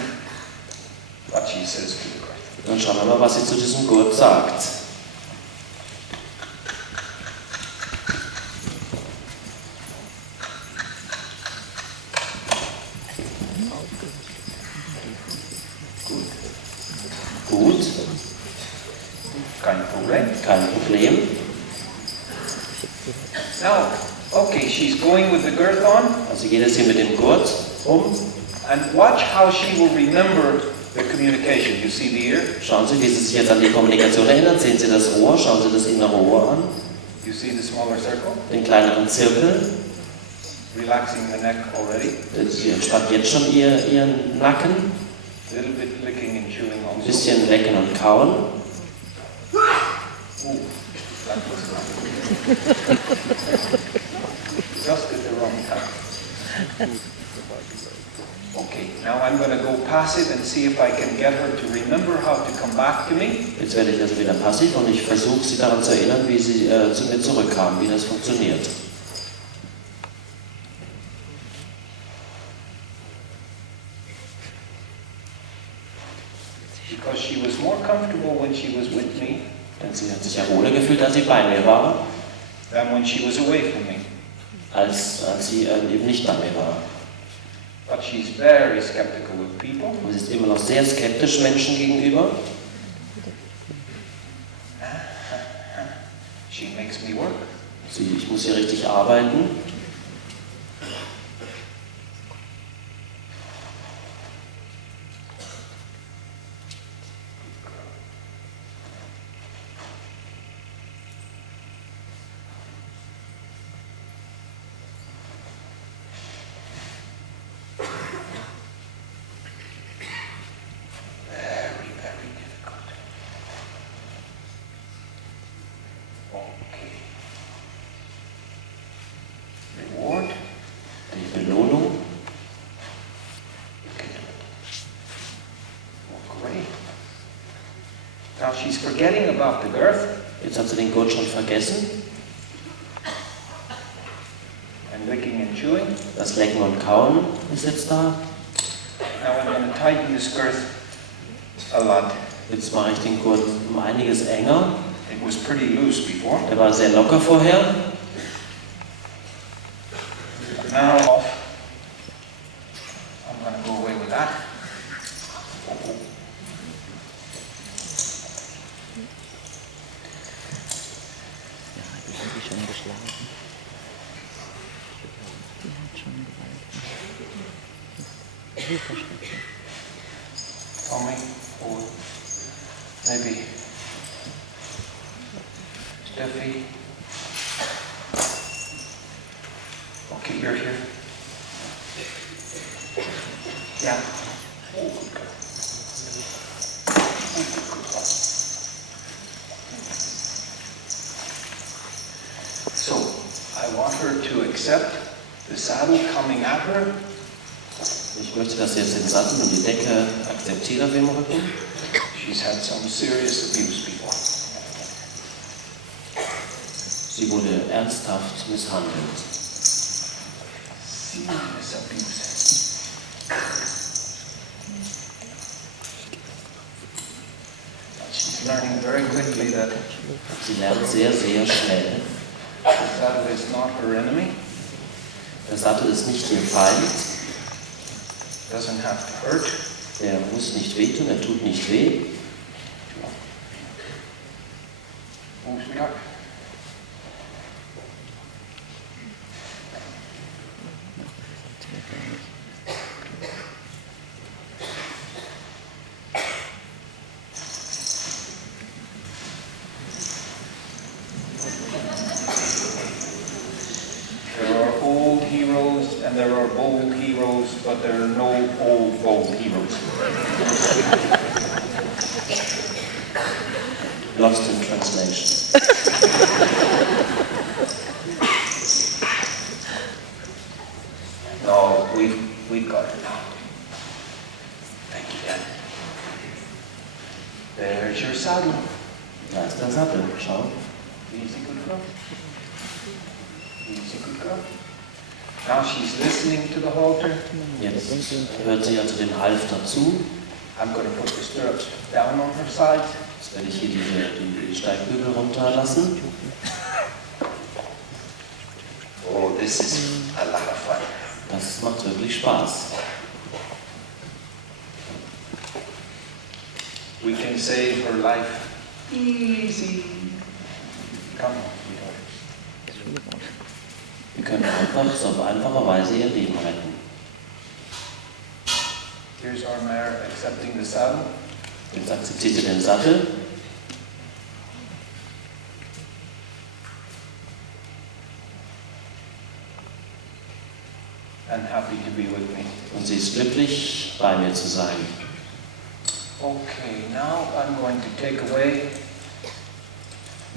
what she says to the girth. Dann schauen wir mal, was sie zu diesem Gurt sagt. Gut. Kein Problem. Kein Problem. Now, okay, she's going with the girth on. Also geht es hier mit dem Gurt um. And watch how she will remember the communication. You see the ear? Schauen Sie, wie sie sich jetzt an die Kommunikation erinnert. Sehen Sie das Ohr, schauen Sie das innere Ohr an. You see the smaller circle? Den kleineren Zirkel. Relaxing the neck already. Sie entspannt jetzt schon ihren Nacken. A little bit licking and chewing Ein also. bisschen lecken und kauen. Ooh, that was passive and see if I can get her to remember how to come back to me. Jetzt werde ich also wieder passiv und ich versuche sie daran zu erinnern, wie sie zu mir zurückkam, wie das funktioniert. Because she was more comfortable when she was with me Denn sie hat sich ja wohler gefühlt, als sie bei mir war, than when she was away from me. als sie eben nicht bei mir war. But she's very skeptical with people. Und sie ist immer noch sehr skeptisch Menschen gegenüber. She makes me work. Ich muss hier richtig arbeiten. Now she's forgetting about the girth. Jetzt hat sie den Gurt schon vergessen. And licking and chewing. Das Lecken und Kauen ist jetzt da. Now I'm going to tighten this girth a lot. Jetzt mache ich den Gurt um einiges enger. It was pretty loose before. Der war sehr locker vorher. Now off. I'm going to go away with that. Tommy, or maybe Steffi. Okay, you're here. Yeah. Oh, good girl. Oh, good girl. So, I want her to accept the saddle coming at her. Ich möchte, dass sie jetzt den Sattel und die Decke akzeptiert auf ihrem Rücken. She's had some serious abuse before. Sie wurde ernsthaft misshandelt. Serious abuse. She's learning very quickly that Sie lernt sehr, sehr schnell. the saddle is not her enemy. Der Sattel ist nicht ihr Feind. Doesn't have to hurt. Der muss nicht wehtun, er tut nicht weh. Oh, sweetheart. There are old heroes and there are bold heroes, but there are no old bold heroes. Lost in translation. No, we've got it now. Thank you, Dad. There's your saddle. Da ist der Sattel, schau. Easy, good girl. Easy, good girl. Now she's listening to the halter. Jetzt hört sie also dem Halfter zu. I'm going to put the stirrups down on her side. Jetzt werde ich hier die Steigbügel runterlassen. Oh, this is a lot of fun. Das macht wirklich Spaß. We can save her life easy. Come on, sweetheart. Wir können einfach so auf einfache Weise ihr Leben retten. Here's our mare accepting the saddle. Jetzt akzeptiert sie den Sattel. And happy to be with me. Und sie ist glücklich, bei mir zu sein. Okay, now I'm going to take away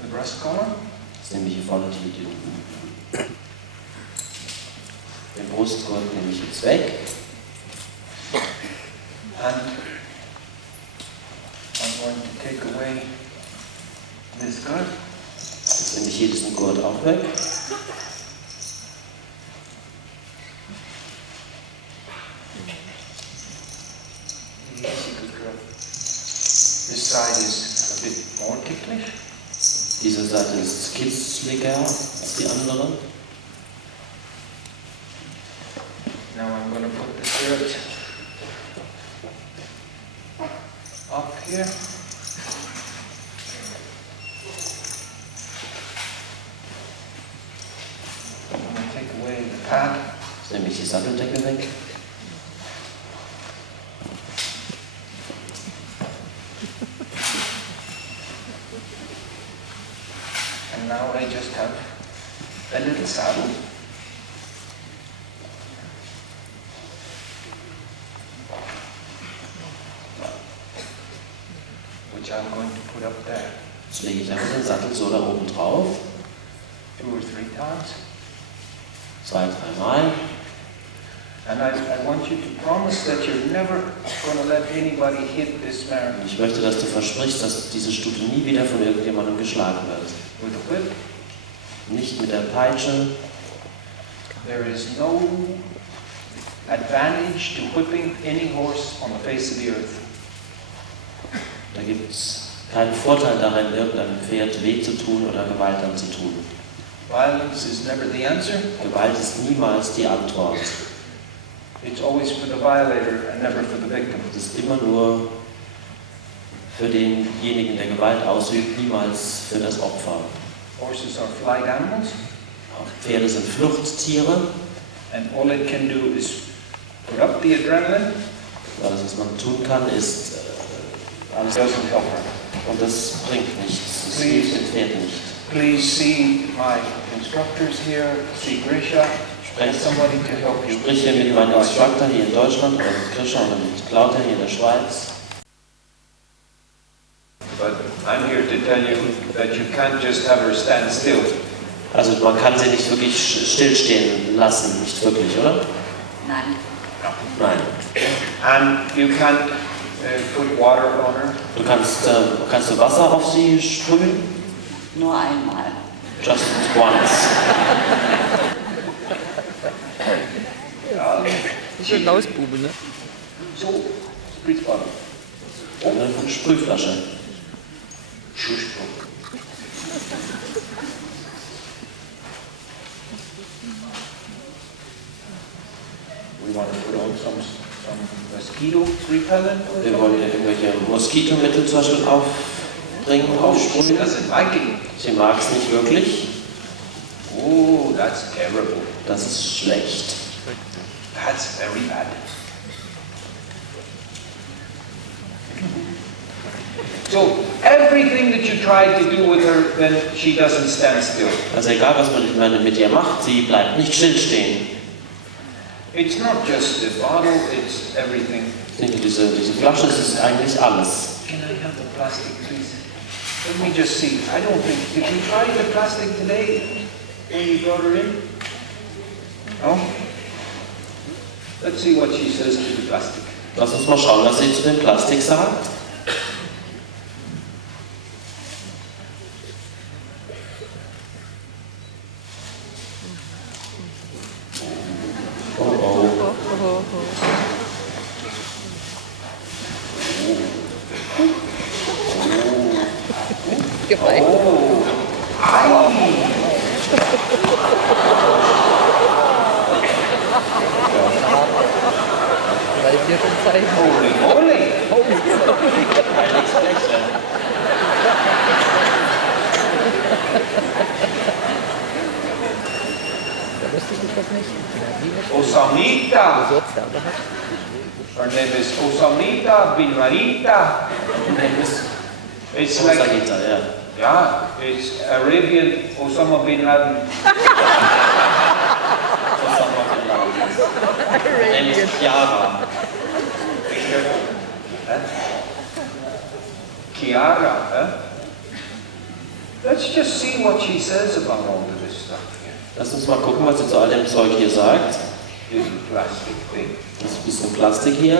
the breast collar. Jetzt nehme ich hier vorne den Brustgurt nehme ich jetzt weg. And I'm going to take away this guard. Jetzt nehme ich hier diesen Gurt auch weg. This side is a bit more ticklish. Diese Seite ist kitzliger als die andere. Now I'm going to put the stirrups up here. I'm going to take away the pad. Jetzt nehme ich die Satteldecke weg. And now I just have a little saddle. Which I'm going to put up there Jetzt lege ich einfach den Sattel so da oben drauf. 2 or 3 times. 2-3 Mal. And I want you to promise that you're never going to let anybody hit this mare Ich möchte, dass du versprichst, dass diese Stute nie wieder von irgendjemandem geschlagen wird. with a whip. Nicht mit der Peitsche. There is no advantage to whipping any horse on the face of the earth. Da gibt es keinen Vorteil darin, irgendeinem Pferd weh zu tun oder Gewalt anzutun. Violence is never the answer. Gewalt ist niemals die Antwort. It's always for the violator and never for the victim. Es ist immer nur für denjenigen, der Gewalt ausübt, niemals für das Opfer. Horses are flight animals, Auch Pferde sind Fluchttiere. and all it can do is put up the adrenaline. Alles, was man tun kann, ist alles. Doesn't help her. Und das bringt nichts. Das hilft dem Pferd nicht. Please see my instructors here, see Grisha, and somebody to help you. Sprich hier mit meinem Instructor hier in Deutschland oder mit Grisha oder mit Quater hier in der Schweiz. But I'm here to tell you that you can't just have her stand still. Also man kann sie nicht wirklich stillstehen lassen, nicht wirklich, oder? Nein. Nein. And you can't put water on her. Kannst du Wasser auf sie sprühen? Nur einmal. Just once. Schön Lausbube, ne? So, Spritzbottle. Eine Sprühflasche. Schussbrock. We want to put on some mosquito repellent or Wir something. wollen hier irgendwelche Moskitomittel zum Beispiel aufbringen, She aufsprühen. doesn't like it. Sie mag es nicht wirklich. Oh, that's terrible. Das ist schlecht. That's very bad. So, everything that you try to do with her, then she doesn't stand still. Also egal, was man mit ihr macht, sie bleibt nicht stillstehen. It's not just the bottle, it's everything. Ich denke, diese Flasche, das ist eigentlich alles. Can I have the plastic, please? Let me just see. I don't think, did you try the plastic today when you brought her in? No? Let's see what she says to the plastic. Lass uns mal schauen, was sie zu dem Plastik sagt. Oh oh. Gemein. Weil wir schon zeigen. Holy moly! Da wusste ich nicht, was nicht. Osamita! Geburtstage hat. Her name is Osamita bin Marita. It's like, Sagita, ja. yeah, it's Arabian Osama bin Laden. Nämlich Chiara. Chiara, huh? Let's just see what she says about all of this stuff here. Lass uns mal gucken, was sie zu all dem Zeug hier sagt. Little plastic thing. Das ist ein bisschen Plastik hier.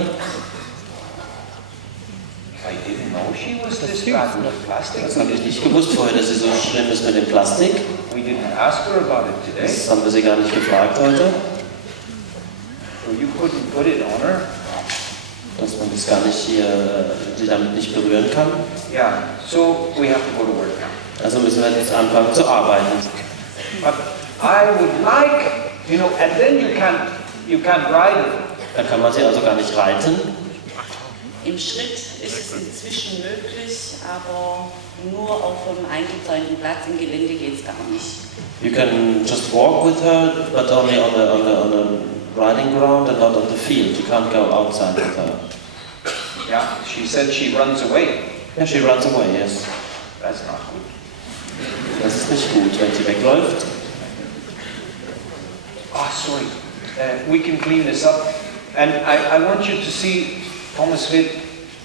I didn't know she was this bad with plastic. Das habe ich nicht gewusst vorher, dass sie so schlimm ist mit dem Plastik. We didn't ask her about it today. Das haben wir sie gar nicht gefragt heute. So you couldn't put it on her? Dass man das gar nicht hier, sie damit nicht berühren kann. Yeah, so we have to go to work now. Also müssen wir jetzt anfangen zu arbeiten. But I would like, you know, and then you can't ride her. Da kann man sie also gar nicht reiten. Im Schritt ist es inzwischen möglich, aber nur auf einem eingezäunten Platz. Im Gelände geht es gar nicht. You can just walk with her, but only on the riding ground and not on the field. You can't go outside with her. Yeah, she said she runs away. Yeah, she runs away, yes. That's not good. Das ist nicht gut, wenn sie wegläuft. Oh, sorry. We can clean this up. And I want you to see Thomas Witt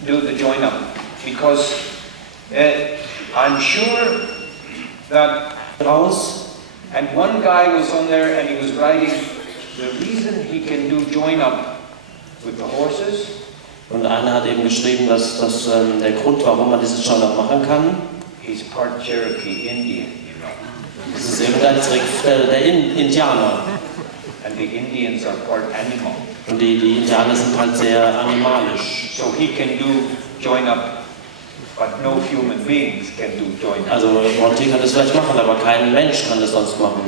do the join up. Because I'm sure that Raus. and one guy was on there and he was writing the reason he can do join up with the horses. Und einer hat eben geschrieben, dass der Grund, warum man dieses Join-up machen kann, He's part Cherokee Indian, you know. das ist eben ein Trick der Indianer. And the Indians are part animal. Und die Indianer sind halt sehr animalisch. So he can do join up, but no human beings can do join up. Also Monty kann das vielleicht machen, aber kein Mensch kann das sonst machen.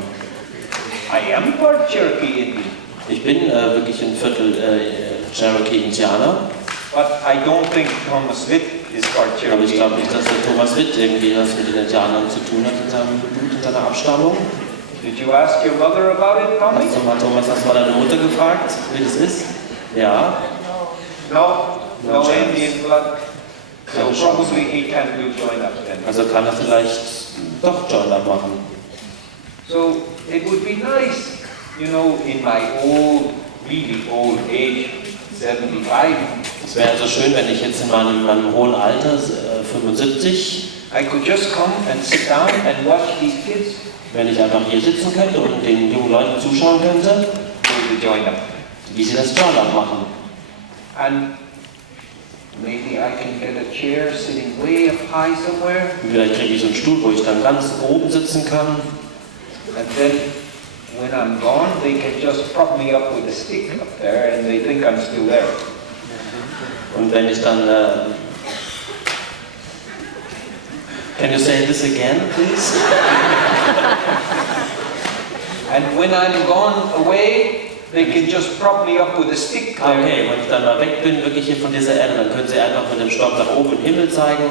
I am part Cherokee Indian, Ich bin wirklich ein Viertel Cherokee-Indianer, but I don't think Thomas Witt is part aber ich Cherokee. glaube nicht, dass der Thomas Witt irgendwie was mit den Indianern zu tun hat in seinem Blut, in seiner Abstammung. Did you ask your mother about it, Tommy? Hast du mal, Thomas, hast du mal deine Mutter gefragt, wie das ist? Ja. No, no chance. Indian blood. So No chance. probably he can do join up then. Also kann er vielleicht doch Join-up machen. So it would be nice, you know, in my old, really old age, 75, Es wäre also schön, wenn ich jetzt in meinem hohen Alter, 75, I could just come and sit down and watch these kids wenn ich einfach hier sitzen könnte und den jungen Leuten zuschauen könnte, do the join up. wie sie das Join-up machen. And maybe I can get a chair sitting way up high somewhere, Und vielleicht kriege ich so einen Stuhl, wo ich dann ganz oben sitzen kann. and then when I'm gone, they can just prop me up with a stick up there and they think I'm still there. Und wenn ich dann... Can you say this again, please? And when I'm gone away, they can just prop me up with a stick there. Okay, wenn ich dann mal weg bin, wirklich hier von dieser Erde, dann können sie einfach mit dem Stock nach oben im Himmel zeigen.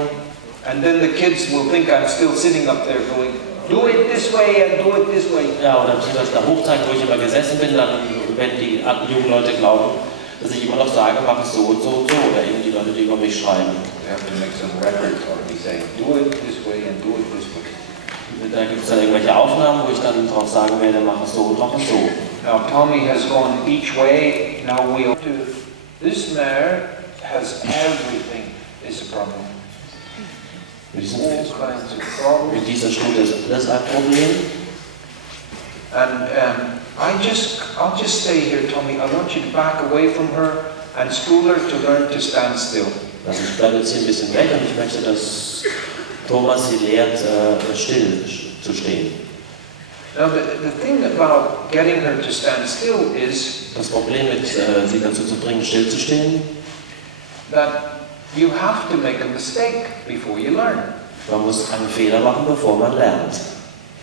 And then the kids will think I'm still sitting up there going, do it this way and do it this way. Ja, oder beziehungsweise da hochzeigen, wo ich immer gesessen bin, dann werden die jungen Leute glauben, dass ich immer noch sage, mach es so und so und so, oder eben die Leute, die über mich schreiben. We have to make some records or we say, do it this way and do it this way. Da gibt es dann irgendwelche Aufnahmen, wo ich dann drauf sagen werde, mach es so und mach es so. Now Tommy has gone each way, now we'll do. This mare has everything is a problem. Mit, All kinds of problems. mit dieser Stute ist das ein Problem. And I'll just stay here, Tommy. I want you to back away from her and school her to learn to stand still. Also ich bleibe jetzt hier ein bisschen weg und ich möchte, dass Thomas sie lehrt, still zu stehen. Now the thing about getting her to stand still is Das Problem mit sie dazu zu bringen, still zu stehen, that you have to make a mistake before you learn. man muss einen Fehler machen, bevor man lernt.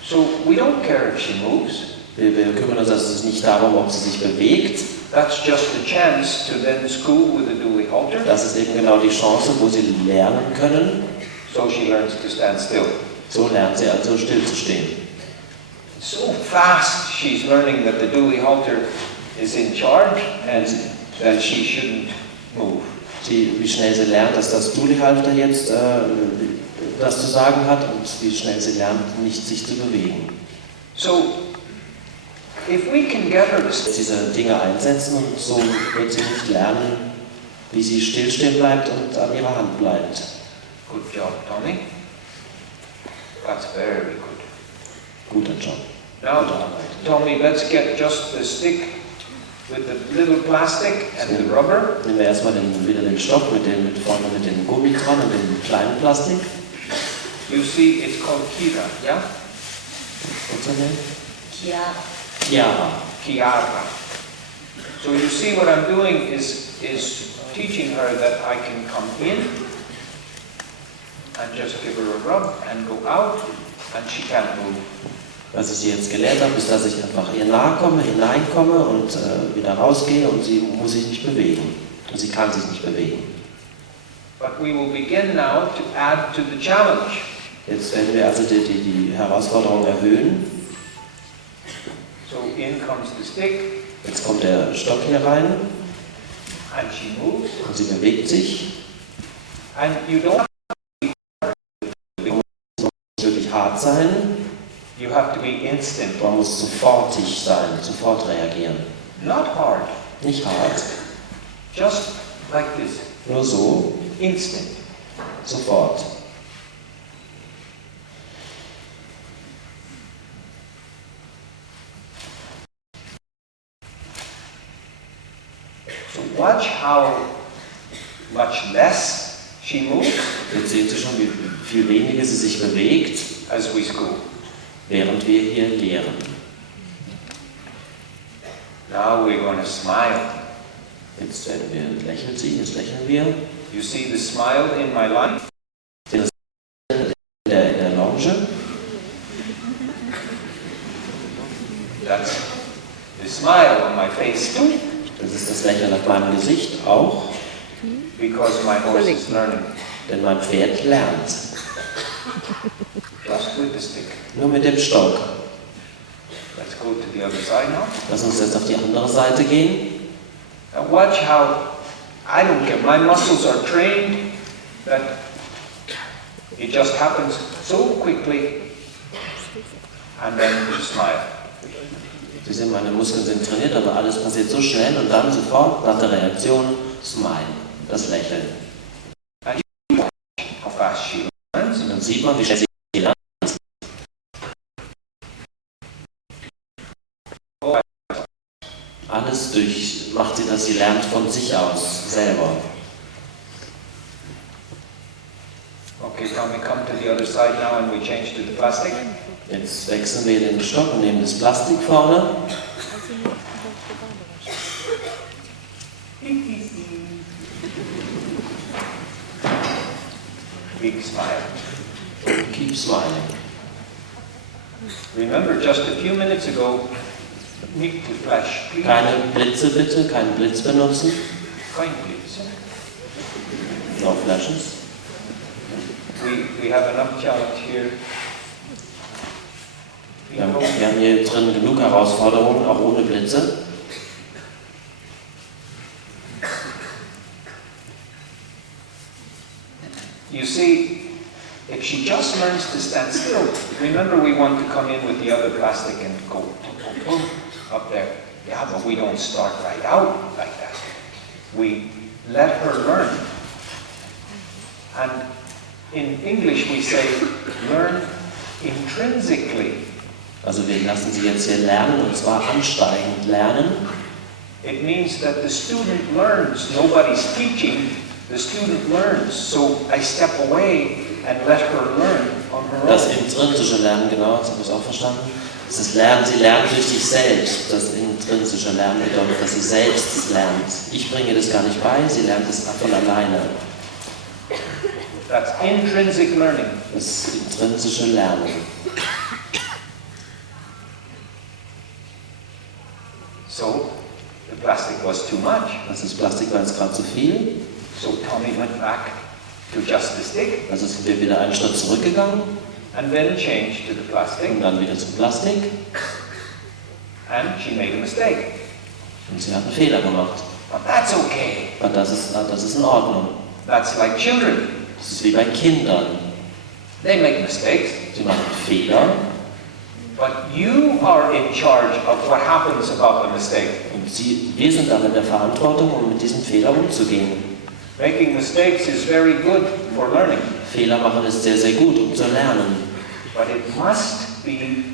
So we don't care if she moves. Wir kümmern uns also nicht darum, ob sie sich bewegt. That's just a chance to then school with a dually halter. Das ist eben genau die Chance, wo sie lernen können. So she learns to stand still. So lernt sie also still zu stehen. So fast she's learning that the dually halter is in charge and that she shouldn't move. Wie schnell sie lernt, dass das Dually-Halfter jetzt das zu sagen hat und wie schnell sie lernt, nicht sich zu bewegen. So if we can get her to Diese Dinge einsetzen und so wird sie nicht lernen, wie sie stillstehen bleibt und an ihrer Hand bleibt. Good job, Tommy. That's very good. Guter Job. Now, Tommy, let's get just the stick with the little plastic and the rubber. Nehmen wir erstmal wieder den Stock vorne mit dem Gummi dran und dem kleinen Plastik. You see, it's called Kira, yeah? What's her name? Chiara. Chiara. Chiara. So you see what I'm doing is teaching her that I can come in and just give her a rub and go out and she can't move. Was ich sie jetzt gelehrt habe, ist, dass ich einfach ihr nahe komme, hineinkomme und wieder rausgehe und sie muss sich nicht bewegen. Und sie kann sich nicht bewegen. But we will begin now to add to the challenge. Jetzt werden wir also die Herausforderung erhöhen. So in comes the stick. Jetzt kommt der Stock hier rein. And she moves. Und sie bewegt sich. And you don't Wirklich hart sein. You have to be instant. Man muss sofortig sein, sofort reagieren. Not hard. Nicht hart, Just like this. nur so, Instant. sofort. So watch how much less she moves Jetzt sehen Sie schon, wie viel weniger sie sich bewegt, as we school. während wir hier lehren. Now we're going to smile. Jetzt lächeln sie, jetzt lächeln wir. You see the smile in my life? In der Longe. That's the smile on my face too, Das ist das Lächeln auf meinem Gesicht auch, because my horse is learning. denn mein Pferd lernt. Just with the stick. Nur mit dem Stock. Let's go to the other side now. Lass uns jetzt auf die andere Seite gehen. Now watch how, I don't care, my muscles are trained that it just happens so quickly and then you smile. Sie sehen, meine Muskeln sind trainiert, aber alles passiert so schnell und dann sofort nach der Reaktion Smile, das Lächeln. How fast she learns. Und dann sieht man, wie schnell sie lernt. Alles macht sie, dass sie lernt von sich aus, selber. Okay, can we come to the other side now and we change to the plastic? Jetzt wechseln wir den Stock und nehmen das Plastik vorne. Big smile. Keep smiling. Remember, just a few minutes ago, nicht to flash, please. Keine Blitze bitte, keinen Blitz benutzen. Kein Blitz. No flashes. We have enough challenge here. Wir haben hier drin genug Herausforderungen, auch ohne Blitze. You see, if she just learns to stand still, remember we want to come in with the other plastic and go boom, up there. Yeah, but we don't start right out like that. We let her learn. And in English we say, learn intrinsically. Also wir lassen sie jetzt hier lernen, und zwar ansteigend lernen. It means that the student learns, nobody's teaching, the student learns. So I step away and let her learn on her Das own. intrinsische Lernen, genau, das habe ich auch verstanden. Das ist Lernen, sie lernt durch sich selbst. Das intrinsische Lernen bedeutet, dass sie selbst lernt. Ich bringe das gar nicht bei, sie lernt es von alleine. That's intrinsic learning. Das intrinsische Lernen. So the plastic was too much. Das Plastik war jetzt gerade zu viel. So Tommy went back to just the stick Also sind wir wieder einen Schritt zurückgegangen and then changed to the plastic, und dann wieder zum Plastik. and she made a mistake. Und sie hat einen Fehler gemacht. But that's okay. Und das ist in Ordnung. That's like children. Das ist wie bei Kindern. They make mistakes, Sie machen Fehler but you are in charge of what happens about the mistake. und wir sind dann in der Verantwortung, um mit diesem Fehler umzugehen. Making mistakes is very good for learning, Fehler machen ist sehr, sehr gut, um zu lernen. but it must be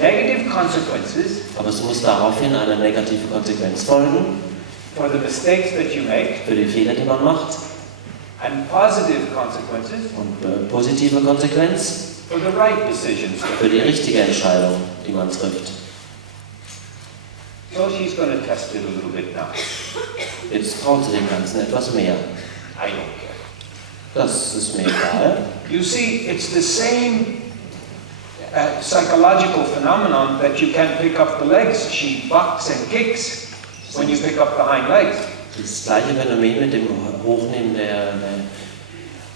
negative consequences Aber es muss daraufhin eine negative Konsequenz folgen for the mistakes that you make, für die Fehler, die man macht, and positive consequences und positive Konsequenz for the right decisions. für die richtige Entscheidung, die man trifft. So she's going to test it a little bit now. Jetzt traut sie dem Ganzen etwas mehr. I don't care. Das ist mir egal. You see, it's the same psychological phenomenon that you can't pick up the legs. She bucks and kicks when you pick up the hind legs. Das gleiche Phänomen mit dem Hochnehmen der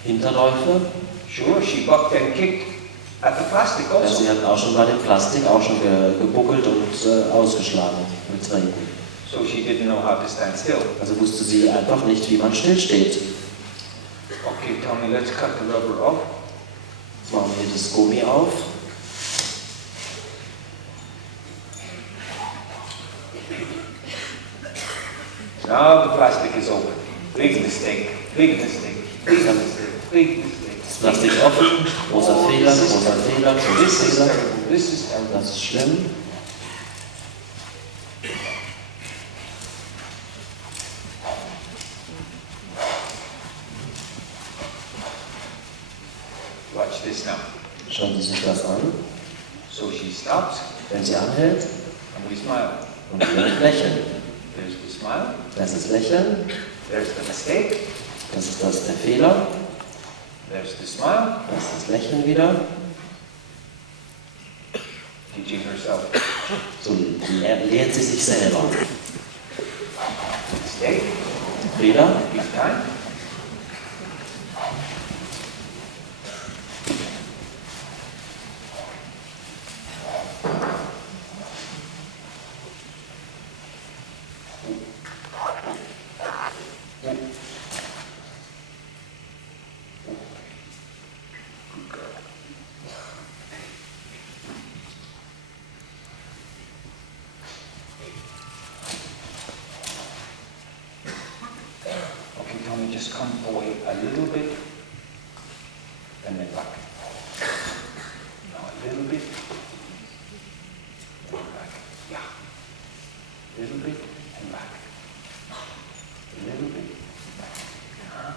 Hinterläufe. Sure, she bucked and kicked at the plastic Ja, also. sie hat auch schon bei dem Plastik auch schon gebuckelt und ausgeschlagen, getreten. So she didn't know how to stand still. Also wusste sie einfach nicht, wie man stillsteht. Okay, Tommy, let's cut the rubber off. Jetzt machen wir das Gummi auf. Now the plastic is open. Big mistake, big mistake, big mistake, big mistake. Das Plastik offen, großer Fehler, großer Fehler, großer This is Fehler. terrible, this is terrible. Das ist schlimm. Watch this now. Schauen Sie sich das an. So she stops Wenn sie anhält and we smile. und wir lächeln. There's the smile, Das ist Lächeln, there's the mistake, das ist der Fehler, there's the smile, das ist das Lächeln wieder. teaching herself. So lehrt sie sich selber. Mistake, Fehler, big time. Okay, Tommy, just come away a little bit and then back. Now a little bit, and back. Yeah. A little bit and back. A little bit. Yeah.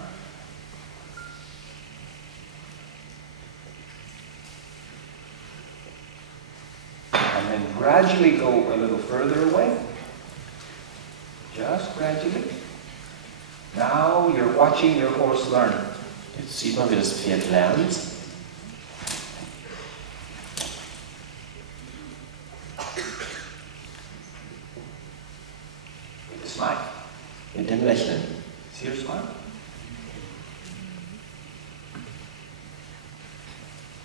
And then gradually go a little further away. Just gradually. Now you're watching your horse learn. jetzt sieht man, wie das Pferd lernt. With a smile. Mit dem Lächeln. See your smile?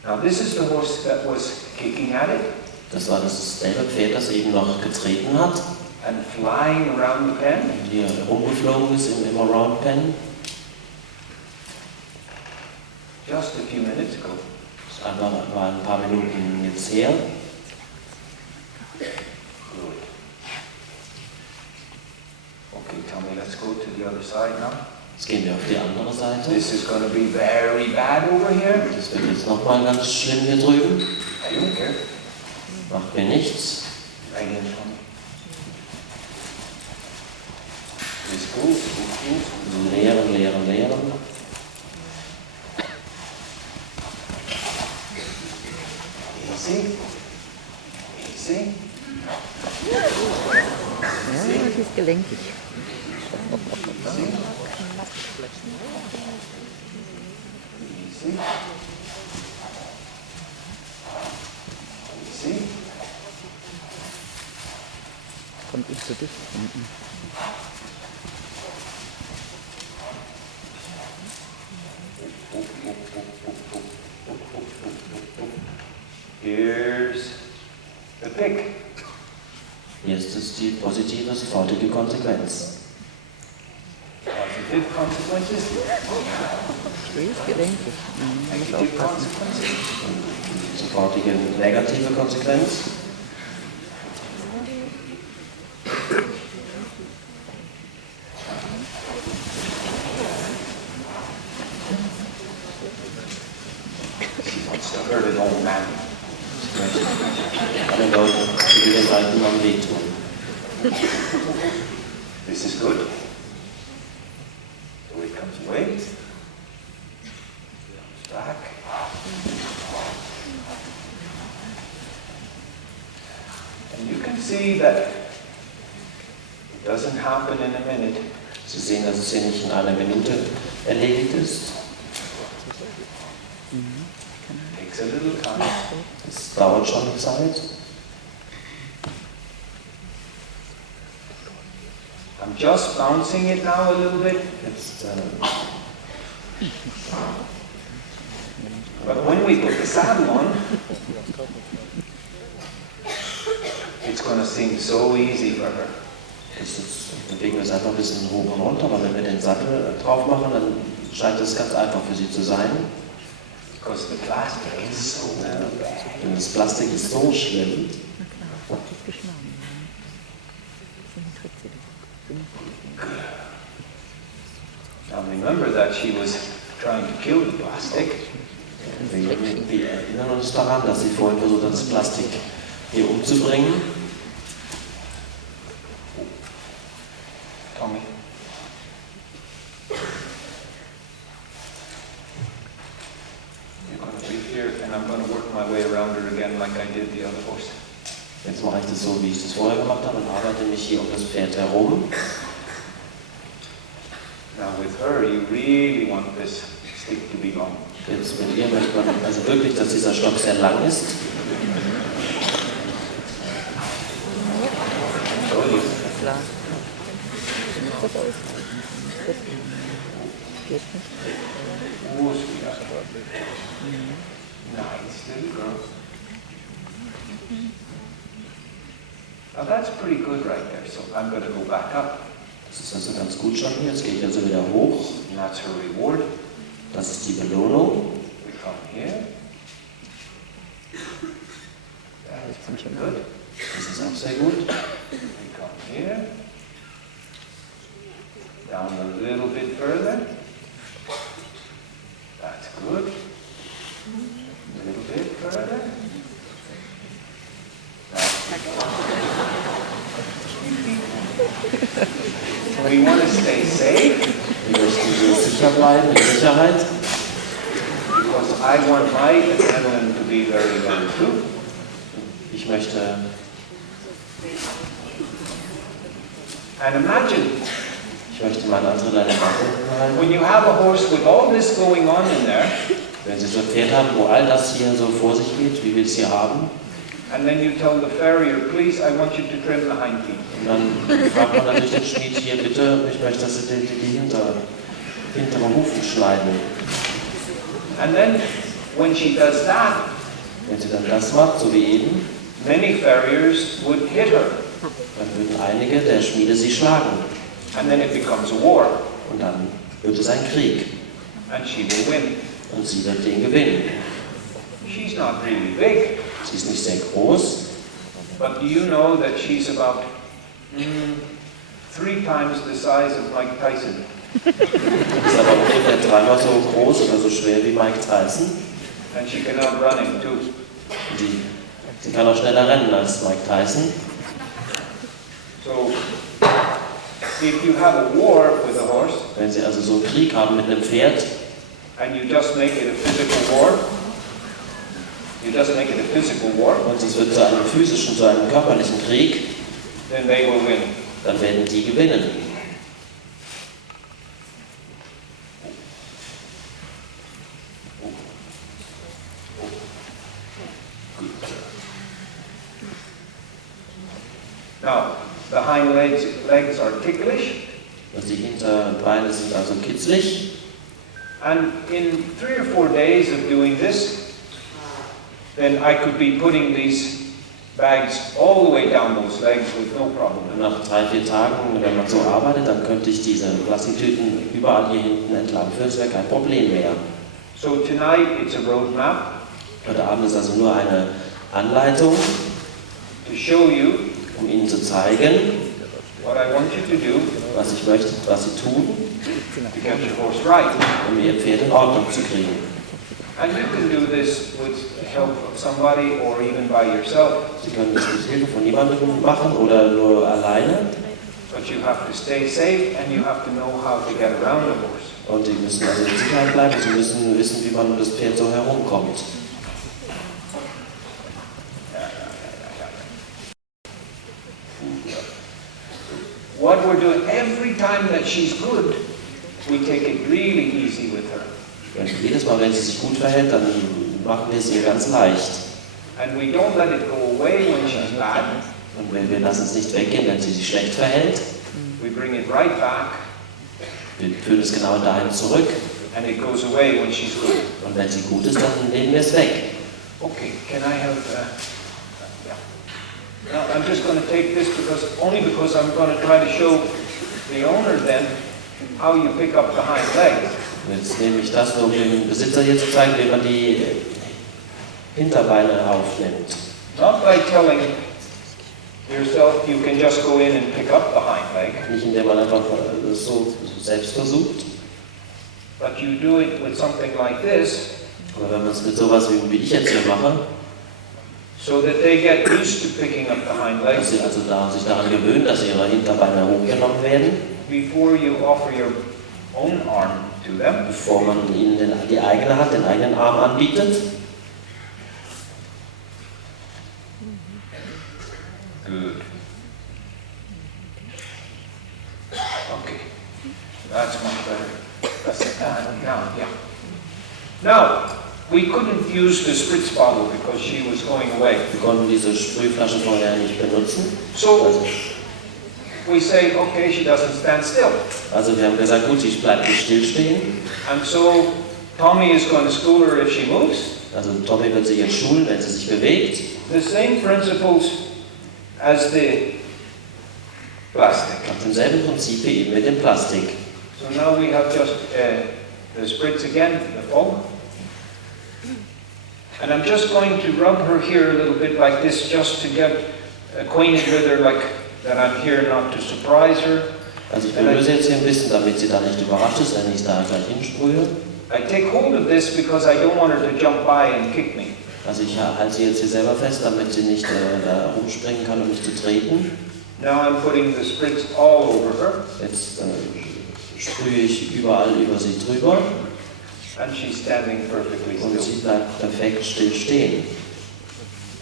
Now this is the horse that was kicking at it Das war dasselbe Pferd, das eben noch getreten hat, and flying around the pen. die rumgeflogen ist im Around Pen. Just a few minutes ago. Das war ein paar Minuten jetzt her. Good. Okay, Tommy, let's go to the other side now. Jetzt gehen wir auf die andere Seite. This is going to be very bad over here. Das wird jetzt nochmal ganz schlimm hier drüben. I don't care. Macht mir nichts. Right in, Tommy. It's cool, it's cool. Leeren, leeren, leeren. Easy. Easy. Ja, die ist gelenkig. Easy. Easy. Easy. Kommt nicht so dicht. Here's the pick. Jetzt ist die positive, sofortige Konsequenz. Positive consequences. Die ist gelenkig. Muss Negative aufpassen. consequences. Sofortige negative Konsequenz. She wants to hurt an old man. Einen die will dem alten Mann wehtun. This is good. So it comes away. Comes back. And you can see that it doesn't happen in a minute. Sie sehen, dass es hier nicht in einer Minute erledigt ist. Takes a little time. Es dauert schon eine Zeit. I'm just bouncing it now a little bit. Jetzt, But when we put the saddle on, it's going to seem so easy for her. bewegen wir es einfach ein bisschen hoch und runter, aber wenn wir den Sattel drauf machen, dann scheint es ganz einfach für sie zu sein. Because the plastic is so bad. Denn das Plastik ist so schlimm. Now remember that she was trying to kill the plastic. Wir erinnern uns daran, dass sie vorhin versucht hat, das Plastik hier umzubringen. Tommy. You're going to be here and I'm going to work my way around her again like I did the other horse. Jetzt mache ich das so, wie ich das vorher gemacht habe, und arbeite mich hier um das Pferd herum. Now with her, you really want this stick to be long. Jetzt mit ihr möchte man also wirklich, dass dieser Stock sehr lang ist. Klar. Das aus. Geht nicht. Oh, sweetheart. Nice little girl. Now that's pretty good right there, so I'm going to go back up. Das ist also ganz gut schon hier. Jetzt gehe ich also wieder hoch. And that's her reward. Das ist die Belohnung. We come here. That is pretty good. Das ist auch sehr gut. We come here. Down a little bit further. That's good. A little bit further. We want to stay safe. Wir möchten hier sicher bleiben, in Sicherheit. Because I want my adrenaline to be very low too. Ich möchte, And imagine ich möchte mein Adrenalin machen. when you have a horse with all this going on in there, Wenn Sie so ein Pferd haben, wo all das hier so vor sich geht, wie wir es hier haben, and then you tell the farrier, please, I want you to trim the hind feet. und dann fragt man natürlich den Schmied hier, bitte, ich möchte, dass Sie die hintere Hufen schneiden. And then when she does that, Wenn sie dann das macht, so wie eben, many farriers would hit her. dann würden einige der Schmiede sie schlagen. And then it becomes a war. Und dann wird es ein Krieg. And she will win. Und sie wird den gewinnen. She's not really big, Sie ist nicht sehr groß, but do you know that she's about 3 times the size of Mike Tyson? ist aber ungefähr dreimal so groß oder so schwer wie Mike Tyson. And she can outrun him too. Sie kann auch schneller rennen als Mike Tyson. So, if you have a war with a horse, Wenn Sie also so einen Krieg haben mit einem Pferd, and you just make it a physical war, you just make it a physical war, und es wird zu einem physischen, zu einem körperlichen Krieg, then they will win. dann werden die gewinnen. Now, the hind legs are ticklish, Also die Hinterbeine sind also kitzlig. and in 3 or 4 days of doing this, then I could be putting these bags all the way down those legs with no problem. Und nach 3, 4 Tagen, wenn man so arbeitet, dann könnte ich diese Plastiktüten überall hier hinten entlang führen. Das wäre kein Problem mehr. So tonight it's a road map Heute Abend ist also nur eine Anleitung, to show you um Ihnen zu zeigen, what I want you to do was ich möchte, was Sie tun, to get your horse right. um Ihr Pferd in Ordnung zu kriegen. And you can do this with the help of somebody or even by yourself. Sie können das mit Hilfe von jemandem machen oder nur alleine. But you have to stay safe and you have to know how to get around the horse. Und die müssen also in Sicherheit bleiben, sie müssen wissen, wie man um das Pferd so herumkommt. What we're doing, every time that she's good, we take it really easy with her. Und jedes Mal, wenn sie sich gut verhält, dann machen wir es ihr ganz leicht. And we don't let it go away when she's bad. Und wir lassen es nicht weggehen, wenn sie sich schlecht verhält. We bring it right back. Wir führen es genau dahin zurück. And it goes away when she's good. Und wenn sie gut ist, dann nehmen wir es weg. Okay, can I have... Now I'm just going to take this only because I'm going to try to show the owner then how you pick up the hind legs. Jetzt nehme ich das, um dem Besitzer hier zu zeigen, wie man die Hinterbeine aufnimmt. Not by telling yourself you can just go in and pick up the hind leg. Nicht indem man einfach das so selbst versucht. But you do it with something like this. Aber wenn man es mit sowas wie ich jetzt hier mache, so that they get used to picking up the hind dass legs. sie also sich daran gewöhnen, dass ihre Hinterbeine hochgenommen werden, Before you offer your own arm to them. bevor man ihnen die eigene Hand, den eigenen Arm anbietet. Good. Okay. That's much better. That's it. Now, yeah. Now, we couldn't use the spritz bottle because she was going away. Wir konnten diese Sprühflasche vorher nicht benutzen. So we say, okay, she doesn't stand still. Also wir haben gesagt, gut, sie bleibt nicht stillstehen. And so Tommy is going to school her if she moves. Also Tommy wird sie jetzt schulen, wenn sie sich bewegt. The same principles as the plastic. Nach demselben Prinzip wie eben mit dem Plastik. So now we have just the spritz again, the foam. And I'm just going to rub her here a little bit like this just to get acquainted with her, like that I'm here not to surprise her. Also ich berühre jetzt hier ein bisschen, damit sie da nicht überrascht ist, wenn ich da gleich hinsprühe. I take hold of this because I don't want her to jump by and kick me. Also ich halte sie jetzt hier selber fest, damit sie nicht da rumspringen kann, um mich zu treten. Now I'm putting the spritz all over her. Jetzt sprühe ich überall über sie drüber. And she's standing perfectly Und still. sie bleibt perfekt still stehen.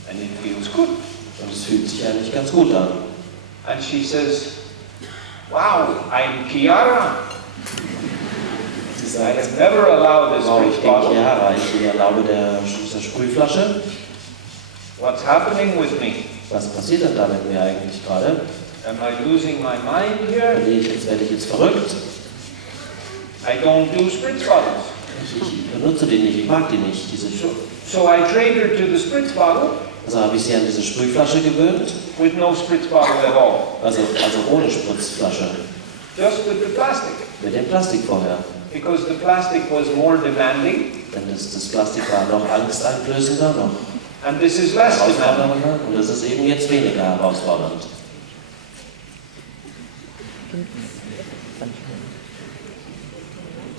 And it feels good. Und es fühlt sich eigentlich ganz gut an. And she says, wow, I'm Chiara. Sie I sagt, have never allowed this wow, ich spritz bin bottle. Chiara, ich erlaube dieser Sprühflasche. What's happening with me? Was passiert denn da mit mir eigentlich gerade? Am I losing my mind here? Werde ich jetzt verrückt? I don't do spritz bottles. Ich benutze die nicht, ich mag die nicht. So I trained her to the spritz bottle Also habe ich sie an diese Sprühflasche gewöhnt, with no spritz bottle at all. also ohne Spritzflasche, Just with the plastic. mit dem Plastik vorher. Because the plastic was more demanding Denn das Plastik war noch angsteinflößender, noch and this is less demanding. herausfordernder und das ist eben jetzt weniger herausfordernd.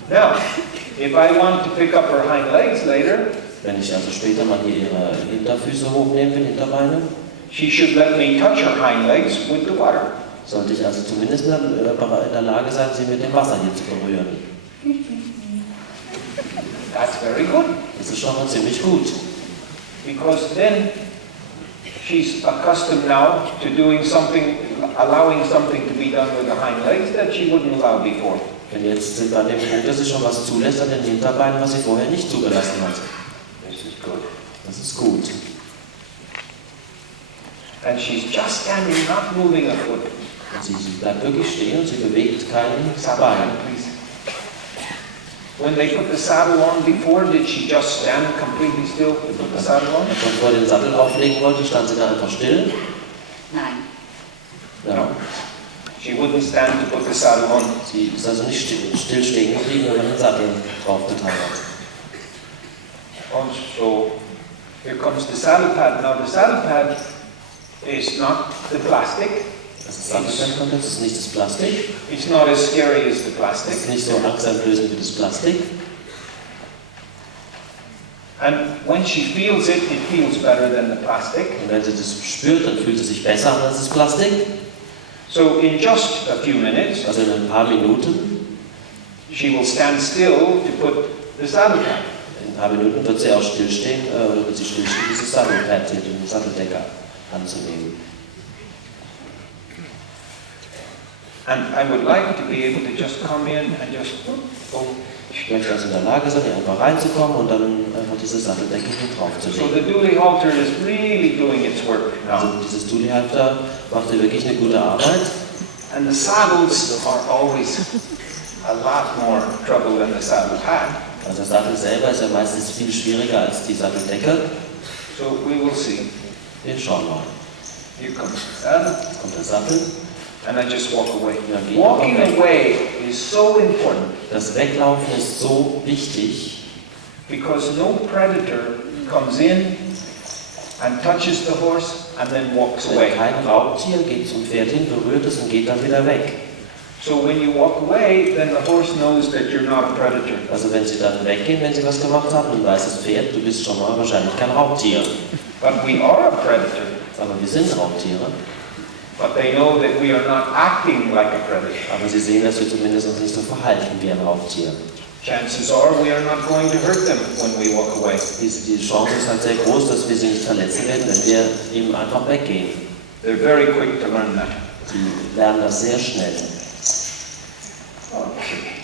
Now, if I want to pick up her hind legs later, Wenn ich also später mal hier ihre Hinterfüße hochnehmen will, Hinterbeine, she should let me touch her hind legs with the water. sollte ich also zumindest in der Lage sein, sie mit dem Wasser hier zu berühren. That's very good. Das ist schon mal ziemlich gut. Because then she's accustomed now to doing something, allowing something to be done with the hind legs that she wouldn't allow before. Denn jetzt sind wir an dem Punkt, dass sie schon was zulässt an den Hinterbeinen, was sie vorher nicht zugelassen hat. This is good. Das ist gut. And she's just standing, not moving a foot. Und sie bleibt wirklich stehen und sie bewegt kein Saddle Bein. on, please. When they put the saddle on before, did she just stand completely still to put the saddle on? Als man vor den Sattel auflegen wollte, stand sie da einfach still. Nein. Ja. She wouldn't stand to put the saddle on. Sie ist also nicht still stehen geblieben, wenn man den Sattel draufgetan hat. Also, here comes the saddle pad. Now the saddle pad is not the plastic. Das Sattelpad kommt jetzt, ist nicht das Plastik. It's not as scary as the Es plastic. ist nicht so angsteinflößend wie das Plastik. And when she feels it, it feels better than the plastic. Und wenn sie das spürt, dann fühlt es sich besser an als das Plastik. So in just a few minutes, Also in ein paar Minuten, she will stand still to put the saddle down. in ein paar Minuten wird sie auch stillstehen, wird sie stillstehen, dieses Sattelpferd, den Satteldecker anzunehmen. And I would like to be able to just come in and just go. Ich möchte also in der Lage sein, hier einfach reinzukommen und dann einfach diese Satteldecke hier drauf zu So legen. the dually halter is really doing its work Also now. dieses Dually-Halfter macht hier wirklich eine gute Arbeit. And the saddles are always a lot more trouble than the saddle pad. Also der Sattel selber ist ja meistens viel schwieriger als die Satteldecke. So we will see. Wir schauen mal. Here comes the saddle, Jetzt kommt der Sattel. and I just walk away. Ja, geh Walking einfach weg. away is so important Das Weglaufen ist so wichtig, because no predator comes in and touches the horse and then walks wenn away. kein Raubtier geht zum Pferd hin, berührt es und geht dann wieder weg. So when you walk away, then the horse knows that you're not a predator. Also wenn sie dann weggehen, wenn sie was gemacht haben, dann weiß das Pferd, du bist schon mal wahrscheinlich kein Raubtier. But we are a predator. Aber wir sind Raubtiere. But they know that we are not acting like a predator. Aber sie sehen, dass wir zumindest uns nicht so verhalten wie ein Raubtier. Chances are we are not going to hurt them when we walk away. Die Chance ist halt sehr groß, dass wir sie nicht verletzen werden, wenn wir eben einfach weggehen. They're very quick to learn that. Sie lernen das sehr schnell. Okay.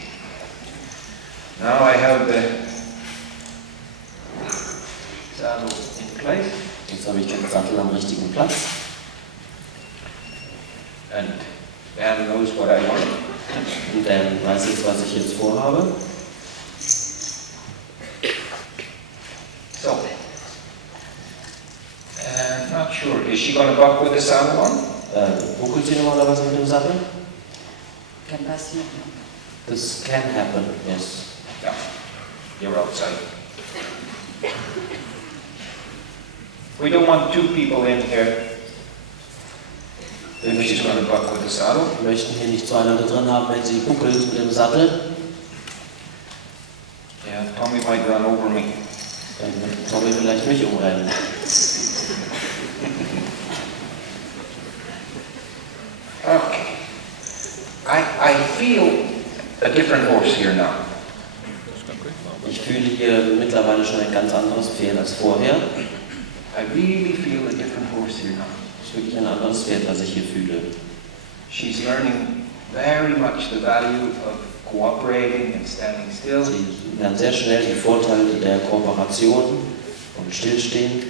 Now I have the saddle in place, Jetzt habe ich den Sattel am richtigen Platz. and Dan knows what I want. Und dann weiß jetzt, was ich jetzt vorhabe. So, not sure. Is she going to buck with the saddle on? Ruckelt sie normalerweise mit dem Sattel? Kann passieren. Das can happen, yes. Yeah, you're outside. We don't want two people in here. If she's going to buck with the saddle. Wir möchten hier nicht so einer da drin haben, wenn sie buckelt mit dem Sattel. Yeah, Tommy might run over me. Dann wird Tommy vielleicht mich umrennen. Okay. I feel a different horse here now. Ich fühle hier mittlerweile schon ein ganz anderes Pferd als vorher. I really feel a different horse here now. Das ist wirklich ein anderes Pferd, was ich hier fühle. She's learning very much the value of cooperating and standing still. Sie lernen sehr schnell die Vorteile der Kooperation und Stillstehen.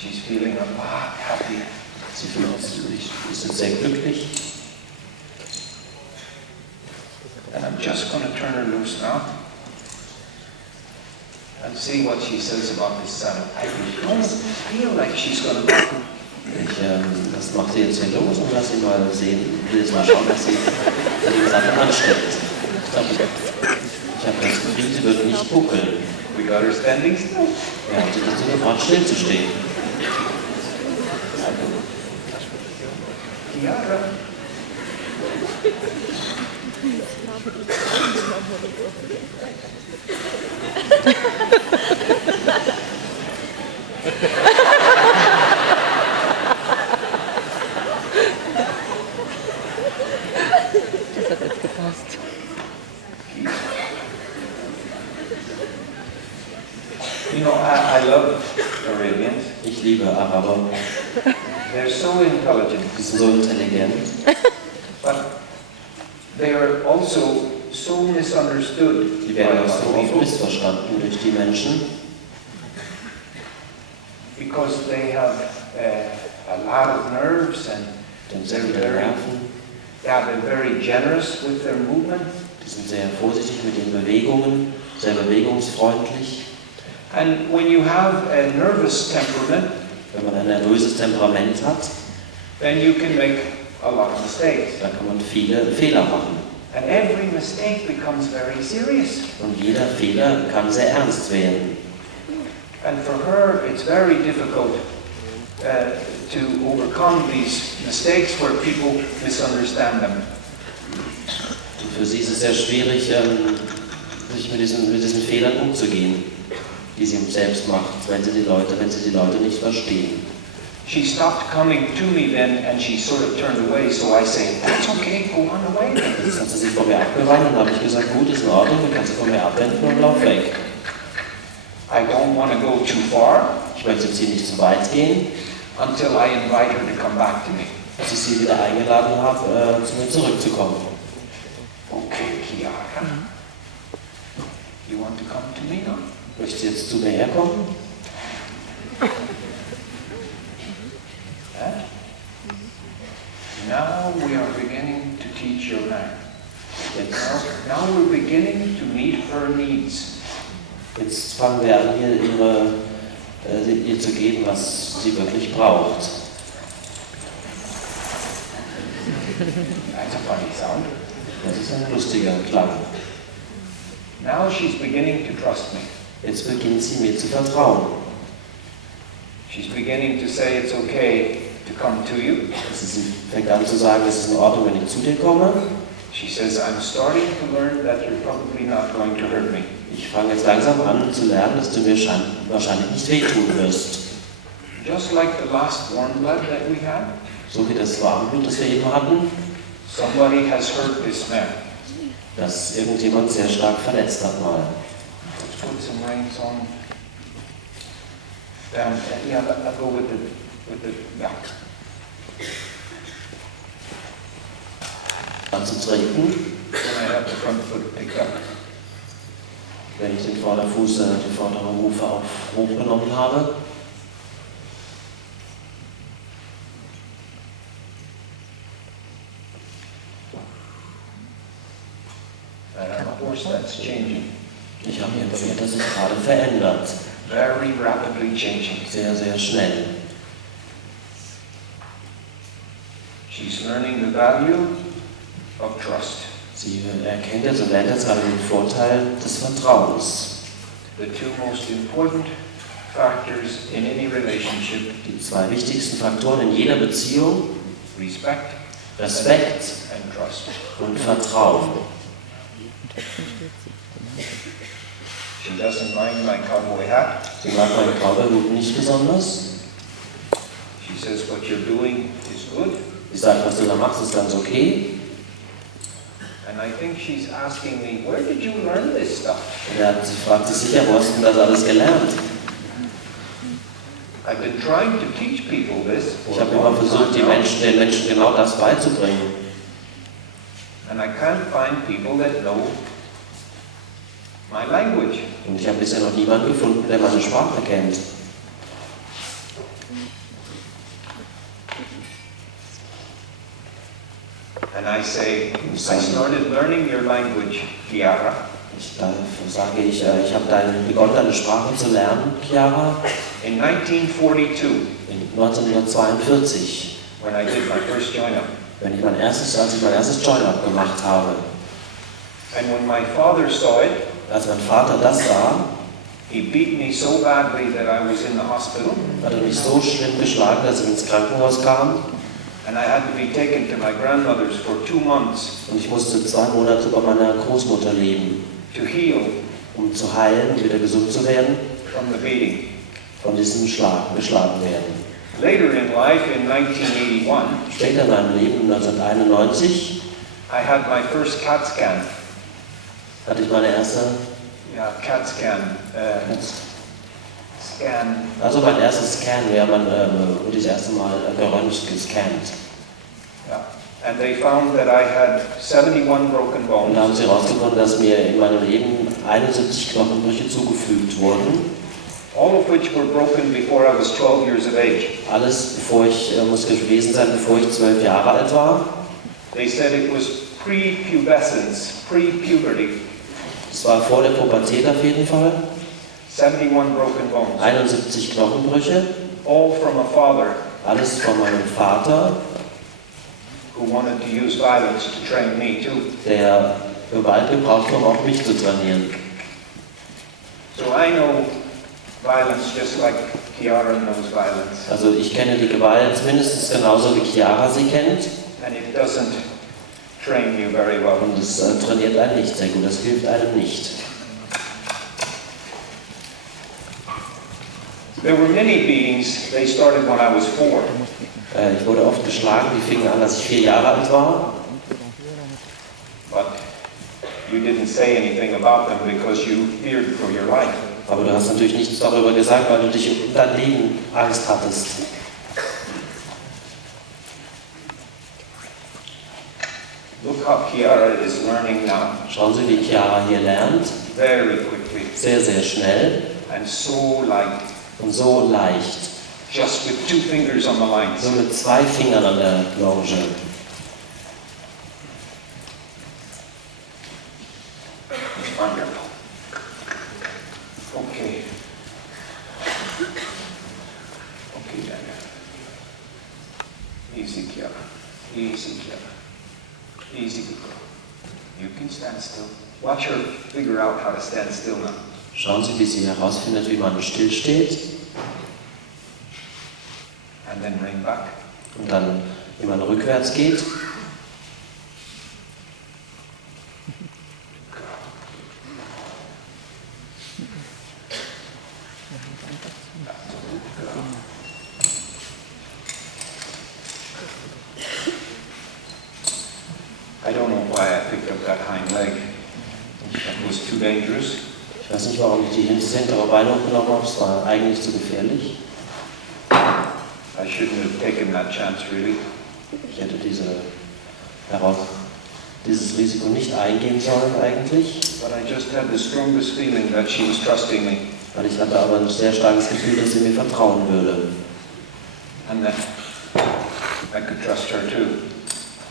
She's feeling a lot happier. Sie fühlt sich ist sehr glücklich. And I'm just going to turn her loose now and see what she says about this saddle. I don't feel like she's going to buck. Das macht sie jetzt hier los und lass sie mal sehen. Ich will jetzt mal schauen, was sie den Sattel anstellt. Ich habe das Gefühl, sie wird nicht buckeln. We got her standing still. Ja, sie ist so gefragt, still zu stehen. Chiara. Das hat jetzt gepasst. You know, I love Arabians. Ich liebe Araber. They're so intelligent, Die sind so intelligent. but they are also so misunderstood Die by werden a auch lot so of oft people missverstanden durch die Menschen, because they have a lot of nerves and denn sie haben viele Nerven. they're very generous with their movement. Die sind sehr vorsichtig mit den Bewegungen, sehr bewegungsfreundlich. And when you have a nervous temperament, Wenn man ein nervöses Temperament hat, then you can make a lot of mistakes. dann kann man viele Fehler machen. And every mistake becomes very serious. Und jeder Fehler kann sehr ernst werden. And for her, it's very difficult to overcome these mistakes where people misunderstand them. Und für sie ist es sehr schwierig, sich mit diesen Fehlern umzugehen. die sie selbst macht, wenn sie die Leute nicht verstehen. She stopped coming to me then and she sort of turned away, so I say, that's okay, go on away then. Jetzt hat sie sich von mir abgewandt und habe ich gesagt, gut, ist in Ordnung, du kannst dich von mir abwenden und lauf weg. I don't want to go too far. Ich möchte jetzt hier nicht zu weit gehen, until I invite her to come back to me. bis ich sie wieder eingeladen habe, zu mir zurückzukommen. Okay, Chiara. You want to come to me now? Möchtest du jetzt zu mir herkommen? Now we are beginning to teach your man. Now we're beginning to meet her needs. Jetzt fangen wir an, ihr zu geben, was sie wirklich braucht. That's a funny sound. Das ist ein lustiger Klang. Now she's beginning to trust me. Jetzt beginnt sie mir zu vertrauen. She's beginning to say it's okay to come to you. Sie fängt an zu sagen, es ist in Ordnung, wenn ich zu dir komme. She says, I'm starting to learn that you're probably not going to hurt me. Ich fange jetzt langsam an zu lernen, dass du mir wahrscheinlich nicht wehtun wirst. Just like the last warm blood that we had. So wie das Warmblut, das wir eben hatten. Somebody has hurt this man. Dass irgendjemand sehr stark verletzt hat mal. Let's put some reins on. Yeah, I'll go with the yeah. Dann zu trinken. Then I have the front foot picked up. Wenn ich den Vorderfuß, die vordere Hufe hochgenommen habe. And I'm a horse that's changing. Ich habe hier ein Pferd, das sich gerade verändert. Very rapidly changing. Sehr, sehr schnell. She's learning the value of trust. Sie erkennt jetzt und lernt jetzt gerade den Vorteil des Vertrauens. The two most important factors in any relationship. Die zwei wichtigsten Faktoren in jeder Beziehung: Respect and trust. Und Vertrauen. She doesn't mind my cowboy hat. Sie mag meinen Cowboyhut nicht besonders. She says what you're doing is good. Sie sagt, was du da machst, ist ganz okay. And I think she's asking me, where did you learn this stuff? Und sie fragt sich sicher, wo hast du das alles gelernt? I've been trying to teach people this. Ich habe immer versucht, den Menschen genau das beizubringen. And I can't find people that know my language. Und ich habe bisher noch niemanden gefunden, der meine Sprache kennt. And I say, I started learning your language, Chiara. Da sage ich, ich habe begonnen, deine Sprache zu lernen, Chiara, In 1942, in 1942, when I did my first join-up. als ich mein erstes Join-up gemacht habe. And when my father saw it, Als mein Vater das sah, he beat me so badly that I was in the hospital. hat er mich so schlimm geschlagen, dass ich ins Krankenhaus kam. And I had to be taken to my grandmother's for 2 months Und ich musste 2 Monate bei meiner Großmutter leben, to heal um zu heilen und wieder gesund zu werden, from the beating. von diesem geschlagen werden. Later in life, in 1981, Später in meinem Leben, 1991, I had my first CAT scan. hatte ich meine erste, CAT scan. Scan. also mein erstes Scan, wurde das erste Mal geröntgt, gescannt. Yeah. And they found that I had 71 broken Und da haben bones. sie herausgefunden, dass mir in meinem Leben 71 Knochenbrüche zugefügt wurden. All of which were broken before I was 12 years of age. Alles muss gewesen sein, bevor ich 12 Jahre alt war. They said it was pre-pubescence, pre-puberty. Es war vor der Pubertät auf jeden Fall. 71 broken bones. 71 Knochenbrüche. All from a father Alles von meinem Vater, who wanted to use violence to train me too. der Gewalt gebraucht hat, um auch mich zu trainieren. So I know violence just like Chiara knows violence. Also ich kenne die Gewalt mindestens genauso wie Chiara sie kennt. And it doesn't train you very well. Und es trainiert einen nicht sehr gut, das hilft einem nicht. There were many beatings. They started when I was 4. Ich wurde oft geschlagen, die fingen an, als ich 4 Jahre alt war. But you didn't say anything about them because you feared for your life. Aber du hast natürlich nichts darüber gesagt, weil du dich um dein Leben Angst hattest. Look how Chiara is learning now. Schauen Sie, wie Chiara hier lernt. Very quickly. Sehr, sehr schnell. And so light. Und so leicht. Just with 2 fingers on the lines. So mit 2 Fingern an der Longe. Wonderful. Okay. Okay, Daniel. Easy, Chiara. Easy, Chiara. Easy, good girl. You can stand still. Watch her figure out how to stand still now. Schauen Sie, wie sie herausfindet, wie man still steht. And then rein back. Und dann, wie man rückwärts geht. I don't know why I picked up that hind leg. That was too dangerous. Ich weiß nicht, warum ich das hintere Bein hochgenommen habe. Es war eigentlich zu gefährlich. I shouldn't have taken that chance, really. Ich hätte dieses Risiko nicht eingehen sollen eigentlich. But I just had the strongest feeling that she was trusting me. Weil ich hatte aber ein sehr starkes Gefühl, dass sie mir vertrauen würde. And that I could trust her too.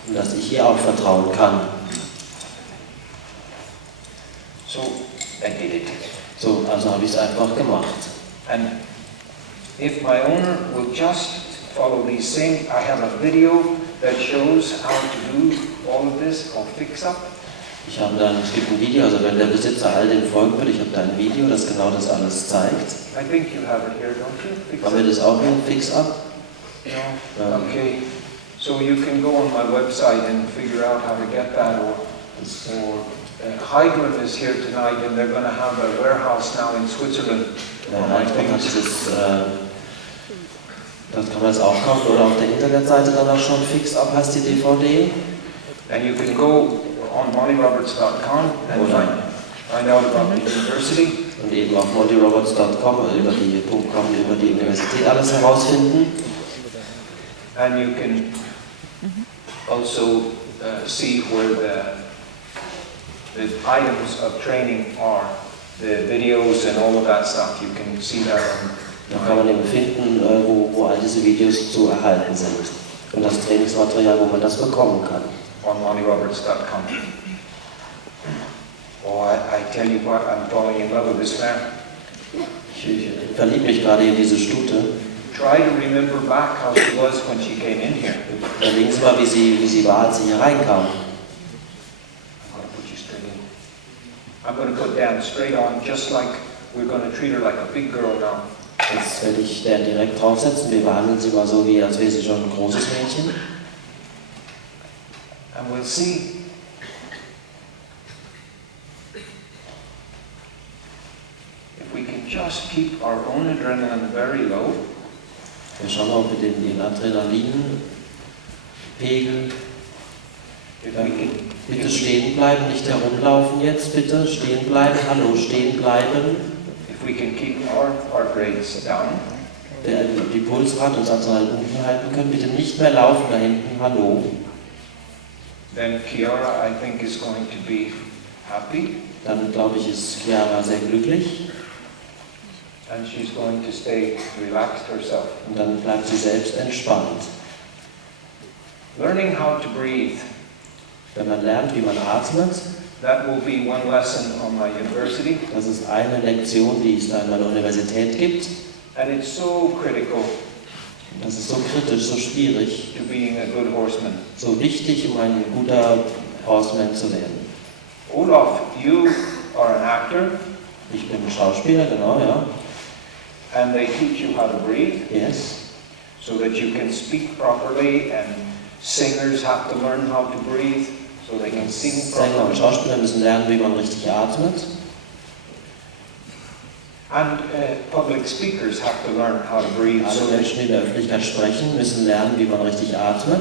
Und dass ich ihr auch vertrauen kann. So I did it. So, also habe ich es einfach gemacht. And if my owner will just follow these same, I have a video that shows how to do all of this called Fix Up. Es gibt ein Video, also wenn der Besitzer all dem folgen würde, ich habe da ein Video, das genau das alles zeigt. I think you have it here, don't you? Fix Haben wir Up. das auch in Fix Up? No? Okay. So you can go on my website and figure out how to get that, or Heidrun is here tonight, and they're going to have a warehouse now in Switzerland. Das kann man jetzt auch kaufen oder auf der Internetseite danach schon Fix Up heißt die DVD. And you can go on montyroberts.com and find out about the university. Und eben auf montyroberts.com über die Universität alles herausfinden. And you can also see where the items of training are, the videos and all of that stuff. You can see that on. Da kann man eben finden, wo all diese Videos zu erhalten sind. Und das Trainingsmaterial, wo man das bekommen kann. On montyroberts.com. Oh, I tell you what, I'm falling in love with this mare. Ich verliebe mich gerade in diese Stute. Try to remember back how she was when she came in here. Überlegen Sie mal, wie sie war, als sie hier reinkam. I'm going to put you straight in. I'm going to put Dan straight on, just like we're going to treat her like a big girl now. Jetzt werde ich Dan direkt draufsetzen. Wir behandeln sie mal so, wie als wäre sie schon ein großes Mädchen. And we'll see. If we can just keep our own adrenaline very low. Wir schauen mal, ob wir den Adrenalinpegel. Bitte stehen bleiben, nicht herumlaufen jetzt, bitte. Stehen bleiben, hallo, stehen bleiben. If we can keep our heart rates down. Die Pulsrate und Sattel unten halten können, bitte nicht mehr laufen da hinten, hallo. Then Chiara, I think, is going to be happy. Dann glaube ich, ist Chiara sehr glücklich. And she's going to stay relaxed herself. Und dann bleibt sie selbst entspannt. Learning how to breathe. Wenn man lernt, wie man atmet, That will be one lesson on my university. das ist eine Lektion, die es da an meiner Universität gibt. And it's so critical Das ist so kritisch, so schwierig, to being a good horseman. so wichtig, um ein guter Horseman zu werden. Olaf, you are an actor, Ich bin Schauspieler, genau, ja. and they teach you how to breathe Yes. so that you can speak properly, and singers have to learn how to breathe so they can sing Sänger und properly. Schauspieler müssen lernen, wie man richtig atmet. And public speakers have to learn how to breathe. Alle Menschen, die in der Öffentlichkeit sprechen, müssen lernen, wie man richtig atmet.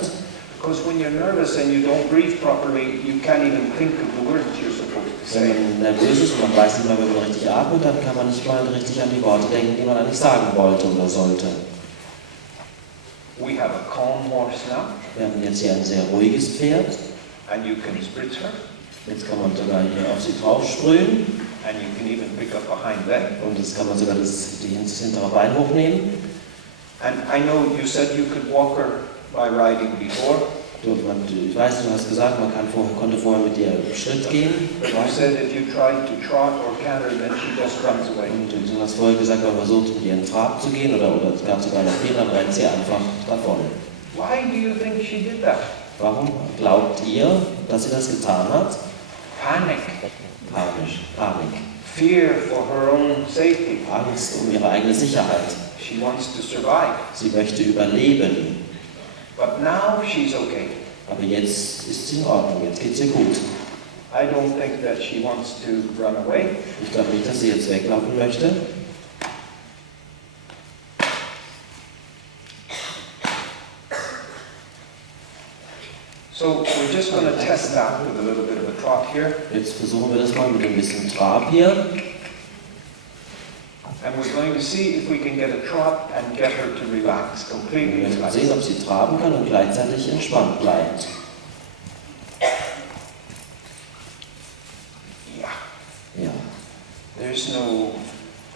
Because when you're nervous and you don't breathe properly, you can't even think of the words you're supposed to Wenn say. man nervös ist und man weiß nicht mal, wie man richtig atmet, dann kann man nicht mal richtig an die Worte denken, die man eigentlich sagen wollte oder sollte. We have a calm horse now, Wir haben jetzt hier ein sehr ruhiges Pferd. and you can spritz her, Jetzt kann man sogar hier auf sie draufsprühen. and you can even pick up a hind leg. Und jetzt kann man sogar das hintere Bein hochnehmen. And I know you said you could walk her by riding before, Ich weiß, du hast gesagt, man konnte vorher mit ihr Schritt gehen. but you said if you tried to trot or canter, then she just runs away. Und du hast vorher gesagt, man versucht, mit ihr in Trab zu gehen oder gar sogar noch gehen, dann rennt sie einfach davon. Why do you think she did that? Warum glaubt ihr, dass sie das getan hat? Panic, Panik. fear for her own safety. Angst um ihre eigene Sicherheit. She wants to survive. Sie möchte überleben. But now she's okay. Aber jetzt ist sie in Ordnung, jetzt geht's ihr gut. I don't think that she wants to run away. Ich glaube nicht, dass sie jetzt weglaufen möchte. So we're just going to test that with a little bit of a trot here. Jetzt versuchen wir das mal mit ein bisschen Trab hier. And we're going to see if we can get a trot and get her to relax Wir completely. werden mal sehen, ob sie traben kann und gleichzeitig entspannt bleibt. Yeah. Ja, There's no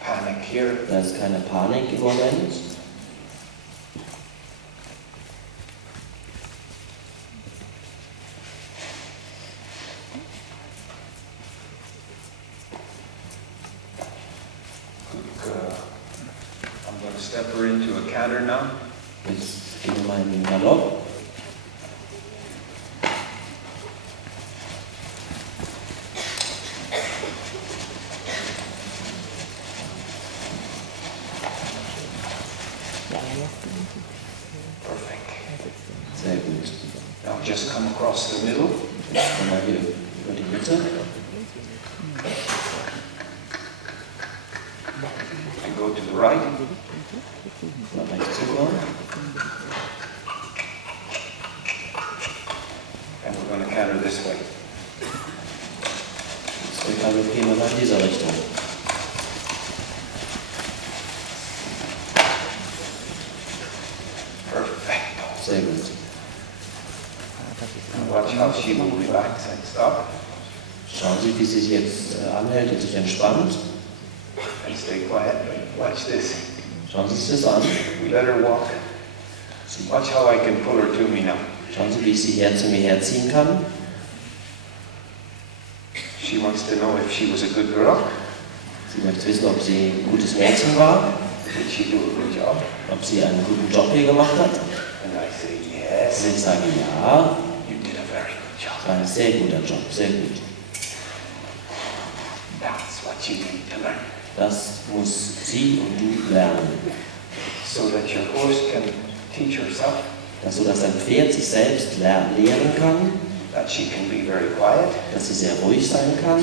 panic here. da ist keine Panik im Moment. I'm going to step her into a canter now. Jetzt gehen wir mal in den Galopp. Perfect. Sehr gut. Now just come across the middle. Jetzt kommen wir hier über die Mitte. And go to the right. Nach rechts rüber. And we're going to canter this way. Jetzt gehen wir mal in dieser Richtung. Perfecto. Sehr gut. And watch how she will relax and stop. Schauen Sie, wie sie sich jetzt anhält und sich entspannt. And stay quiet. Watch this. Schauen Sie sich das an. We let her walk. Watch how I can pull her to me now. Schauen Sie, wie ich sie zu mir herziehen kann. She wants to know if she was a good girl. Sie möchte wissen, ob sie ein gutes Mädchen war, Did she do a good job? ob sie einen guten Job hier gemacht hat. And I say, yes, Und ich sage, ja, you did a very good job. war ein sehr guter Job, sehr gut. That's what you need to learn. Das muss sie und du lernen. So that your horse can teach herself So dass dein Pferd sich selbst lehren kann, that she can be very quiet, dass sie sehr ruhig sein kann,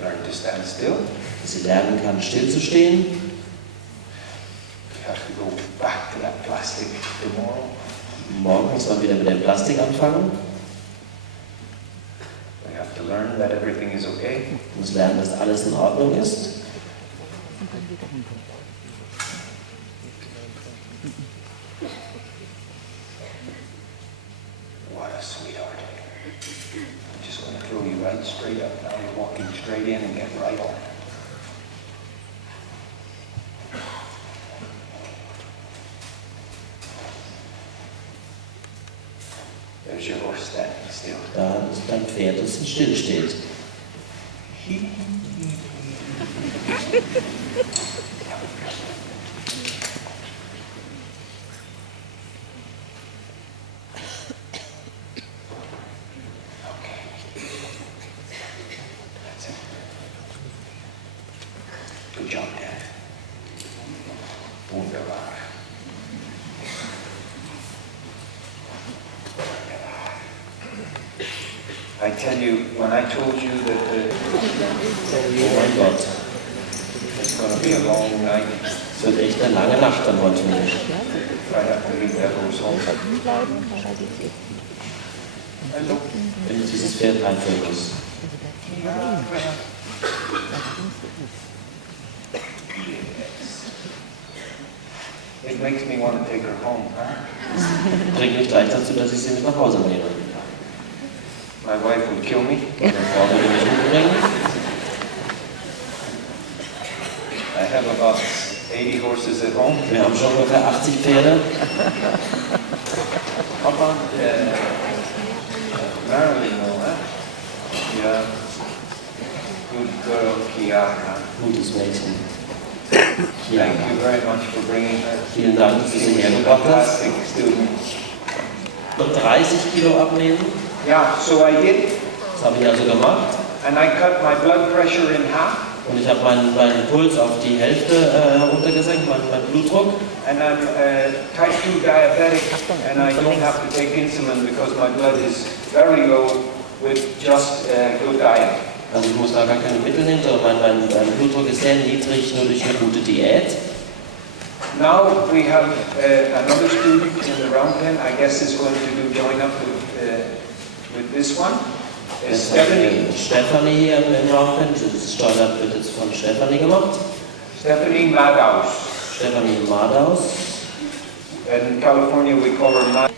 learn to stand still. dass sie lernen kann, stillzustehen. You have to go back to that plastic tomorrow. Morgen muss man wieder mit dem Plastik anfangen. We have to learn that everything is okay. Du musst lernen, dass alles in Ordnung ist. What a sweetheart. I'm just going to throw you right straight up. Now you're walking straight in and get right on. There's your horse standing still. Da ist dein Pferd, das stillsteht. That's it. Good job, Dad. Wunderbar. I tell you, when I told you that Oh mein Gott. going to be a long night. Es wird echt eine lange Nacht dann heute nicht. I have to leave that horse home. Hello. Wenn ich dieses Pferd reinführen muss. It makes me want to take her home, huh? Bringt mich gleich dazu, dass ich sie mit nach Hause nehme. My wife would kill me. Meine Frau würde mich umbringen. I have about 80 horses at home. Wir haben schon ungefähr 80 Pferde. Papa, Marilyn, huh? Yeah. Good girl, Kiara. Gutes Mädchen. Thank you very much for bringing her. Vielen Dank, dass du sie She's a hergebracht hast. fantastic student. Und 30 Kilo abnehmen. Yeah, so I did, Das habe ich also gemacht. and I cut my blood pressure in half, Und ich habe meinen Puls auf die Hälfte runtergesenkt, meinen Blutdruck. and I'm type 2 diabetic, and I don't have to take insulin because my blood is very low with just good diet. Also ich muss da gar keine Mittel nehmen, sondern mein Blutdruck ist sehr niedrig, nur durch eine gute Diät. Now we have another student in the round pen. I guess is going to join up with this one. Jetzt Stephanie. Stefanie hier im Roundpen, das Steuerblatt wird jetzt von Stefanie gemacht. Stephanie Madaus. Stefanie Madaus. In California we call her Mad.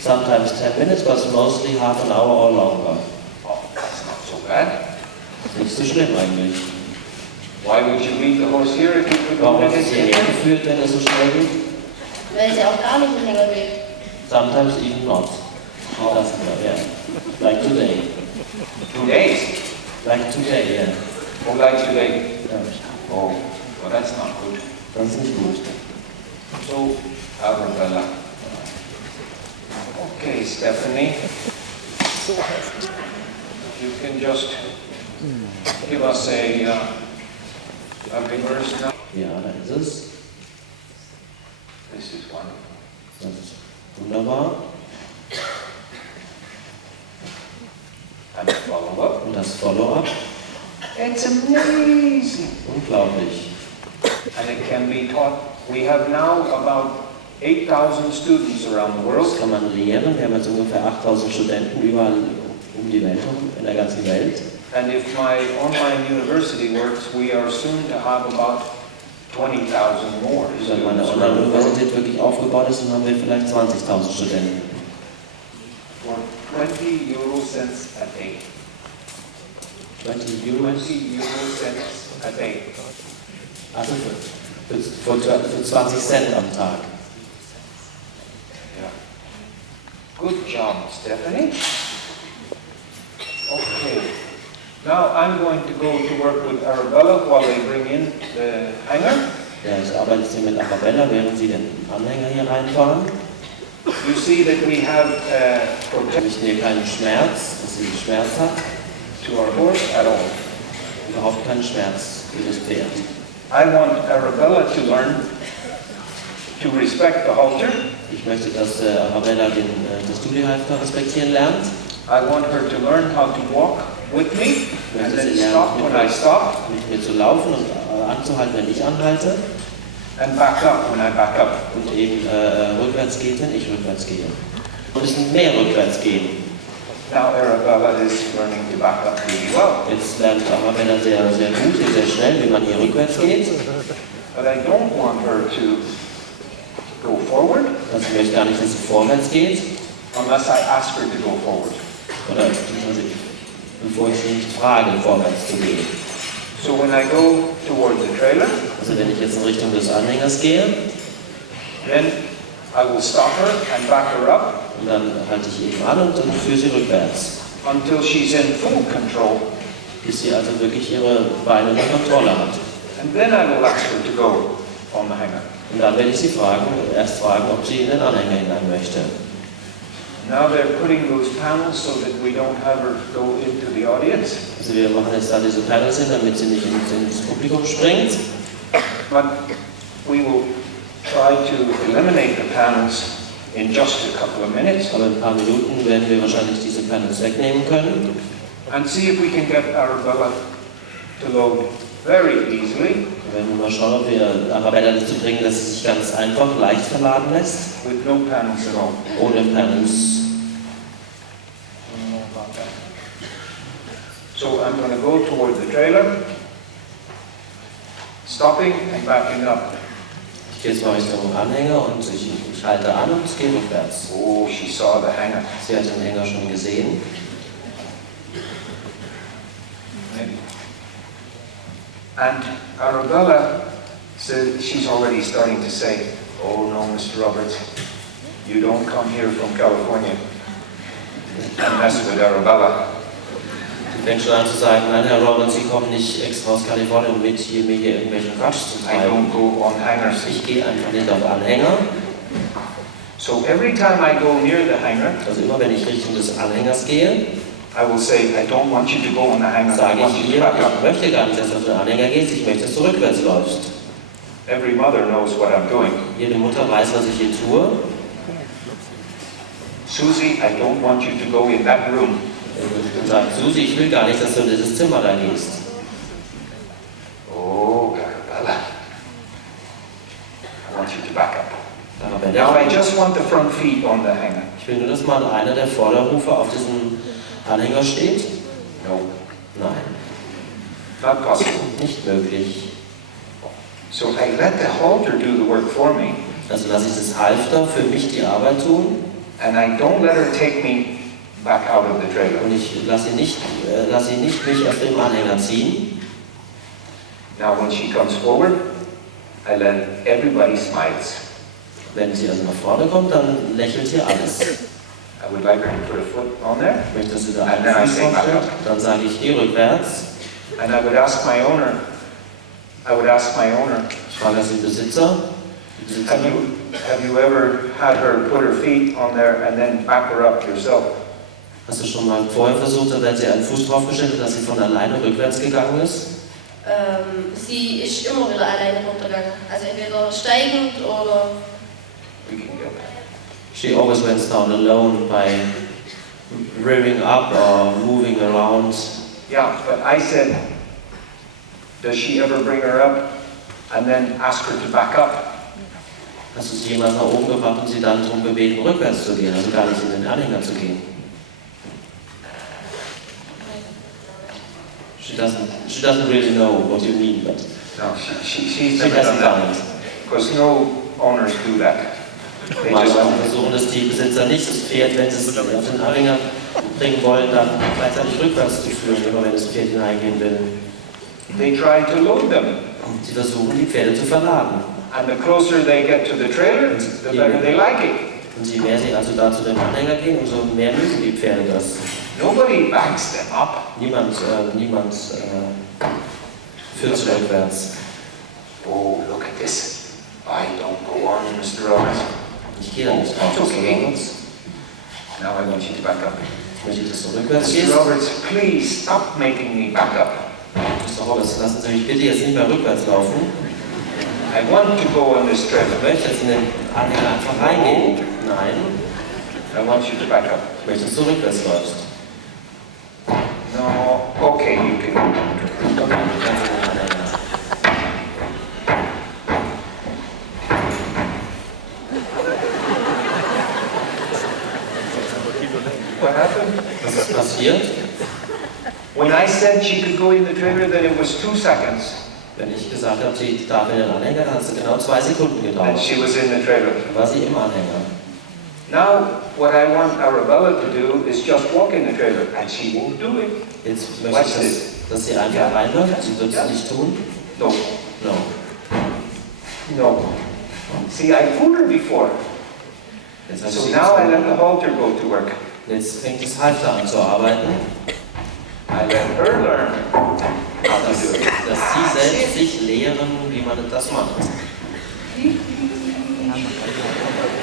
Sometimes 10 minutes, but mostly half an hour or longer. Oh, that's not so bad. Nicht so schlimm eigentlich. Why would you leave the horse here if you could go Warum with hast du sie it? hergeführt, wenn es so schnell geht? Weil sie auch gar nicht schneller geht. Sometimes even not. Oh, das yeah. Like today. 2 days. Like today, yeah. Oh, like today. Ja. Oh, well that's not good. Das ist nicht gut. So, Arabella. Okay, Stephanie. You can just give us a reverse now. Ja, da ist es. This is wonderful. Das ist wunderbar. And follow up. Und das Follow-up, It's amazing. unglaublich. And it can be taught. We have now about 8,000 students around the Das world. kann man lehren. Wir haben jetzt ungefähr 8000 Studenten überall um die Welt herum, in der ganzen Welt. And if my online university works, we are soon to have about 20,000 more Wenn meine students around the world. Online-Universität wirklich aufgebaut ist, dann haben wir vielleicht 20.000 Studenten. For 20 euro cents a day. 20 Euro. 20 euro cents a day. Also für 20 Cent am Tag. Yeah. Good job, Stephanie. Okay. Now I'm going to go to work with Arabella while they bring in the hanger. Ja, ich arbeite jetzt hier mit Arabella, während sie den Anhänger hier reinfahren. You see that we have protection Ich sehe keinen Schmerz, dass sie Schmerz hat. to our horse at all. Überhaupt keinen Schmerz für das Pferd. I want Arabella to learn to respect the halter. Ich möchte, dass Arabella das Studiohalfter respektieren lernt. I want her to learn how to walk with me Ich and möchte then sie stop lernen, when I stop mit mir zu laufen und anzuhalten, wenn ich anhalte. and back up when I back up. Und eben rückwärts geht, wenn ich rückwärts gehe. Wir müssen mehr rückwärts gehen. Now Arabella is learning to back up really well. Jetzt lernt Arabella sehr, sehr gut und sehr schnell, wie man hier rückwärts geht. But I don't want her to go forward Also ich möchte gar nicht, dass sie vorwärts geht. unless I ask her to go forward. Oder bevor ich sie nicht frage, vorwärts zu gehen. So when I go towards the trailer, Also wenn ich jetzt in Richtung des Anhängers gehe, then I will stop her and back her up und dann halte ich eben an und führe sie rückwärts. until she's in full control. Bis sie also wirklich ihre Beine unter Kontrolle hat. And then I will ask her to go on the hanger. Und dann werde ich sie erst fragen, ob sie in den Anhänger hinein möchte. Now they're putting those panels so that we don't have her go into the audience. Also wir machen jetzt da diese Panels hin, damit sie nicht ins Publikum springt. But we will try to eliminate the panels in just a couple of minutes Aber in ein paar Minuten werden wir wahrscheinlich diese Panels wegnehmen können. and see if we can get Arabella to load very easily Wir werden mal schauen, ob wir Arabella dazu bringen, dass sie sich ganz einfach leicht verladen lässt, with no panels at all. ohne Panels. So I'm going to go toward the trailer, stopping and backing up. Ich gehe jetzt mal Richtung Anhänger und ich halte an und gehe rückwärts. Oh, she saw the hanger. Sie hat den Hänger schon gesehen. And Arabella said she's already starting to say, "Oh no, Mr. Roberts, you don't come here from California and mess with Arabella." Sie fängt schon an zu sagen, nein, Herr Roberts, Sie kommen nicht extra aus Kalifornien, um mir hier irgendwelchen Quatsch zu I treiben. don't go on hangers. Ich gehe einfach nicht auf Anhänger. So every time I go near the hanger, Also immer wenn ich Richtung des Anhängers gehe, I will say, "I don't want you to go on the hanger. I sage want ich you to ihr, back up." ich möchte gar nicht, dass du auf den Anhänger gehst, ich möchte, dass du rückwärts läufst. Every mother knows what I'm doing. Jede Mutter weiß, was ich hier tue. Susie, I don't want you to go in that room. Und sagt, Susi, ich will gar nicht, dass du in dieses Zimmer da gehst. Oh, Arabella, I want you to back up. Arabella, Now I just want the front feet on the hanger. ich will nur, dass mal einer der Vorderhufe auf diesem Anhänger steht. No, Nein, not possible. nicht möglich. So I let the halter do the work for me, Also lasse ich das Halfter für mich die Arbeit tun and I don't let her take me back out of the trailer. und ich lasse sie nicht mich auf dem Anhänger ziehen. Now when she comes forward, I let everybody smiles. Wenn sie also nach vorne kommt, dann lächelt sie alles. I would like her to put a foot on there, Ich möchte, dass sie da And then I einen Fuß say back draufstellt. up. Dann sage ich, geh rückwärts. and I would ask my owner, Ich frage also den Besitzer. Die Besitzerin. have you ever had her put her feet on there and then back her up yourself? Hast du schon mal vorher versucht, wenn sie einen Fuß draufgestellt hat, dass sie von alleine rückwärts gegangen ist? Sie ist immer wieder alleine runtergegangen. Also entweder steigend oder... We can get that. She always went down alone by rearing up or moving around. Yeah, but I said, does she ever bring her up and then ask her to back up? Hast du sie jemals nach oben gebracht und sie dann darum gebeten, rückwärts zu gehen, also gar nicht in den Anhänger zu gehen? She doesn't really know what you mean, but No, she's she never done hasn't done that. it. Because no owners do that. They just Manchmal versuchen es die Besitzer nicht, das Pferd, wenn sie es auf den Anhänger bringen wollen, dann gleichzeitig rückwärts zu führen, immer wenn das Pferd hineingehen will. they try to load them. Und sie versuchen, die Pferde zu verladen. And the closer they get to the trailer, the better they like it. Und je mehr sie also da zu dem Anhänger gehen, umso mehr mögen die Pferde das. Nobody backs them up. Niemand führt sie rückwärts. Oh, look at this. I don't go on, Mr. Roberts. Ich gehe da nicht drauf. Okay. Now I want you to back up. Ich möchte, dass du rückwärts gehst. Mr. Roberts, please stop making me back up. Mr. Roberts, lassen Sie mich bitte jetzt nicht mehr rückwärts laufen. I want to go on this Ich trailer. möchte jetzt in den Anhänger einfach reingehen. Nein, I want you to back up. ich möchte, dass du rückwärts läufst. No, okay, you can go. Okay, du kannst in den Anhänger. What happened? Was ist passiert? When I said she could go in the trailer, then it was 2 seconds. Wenn ich gesagt habe, sie darf in den Anhänger, dann hat es genau 2 Sekunden And gedauert. she was in the trailer. Dann war sie im Anhänger. Now, what I want Arabella to do is just walk in the trailer, and she won't do it. Jetzt möchte ich, dass sie einfach reinläuft. Sie wird es nicht tun. No, No. no. See, I fooled her before. Jetzt, hat So sie now I gezwungen. let the halter go to work. Jetzt fängt das Halfter an zu arbeiten. I let her learn how to Dass, do it. dass sie selbst sich lehren, wie man das macht.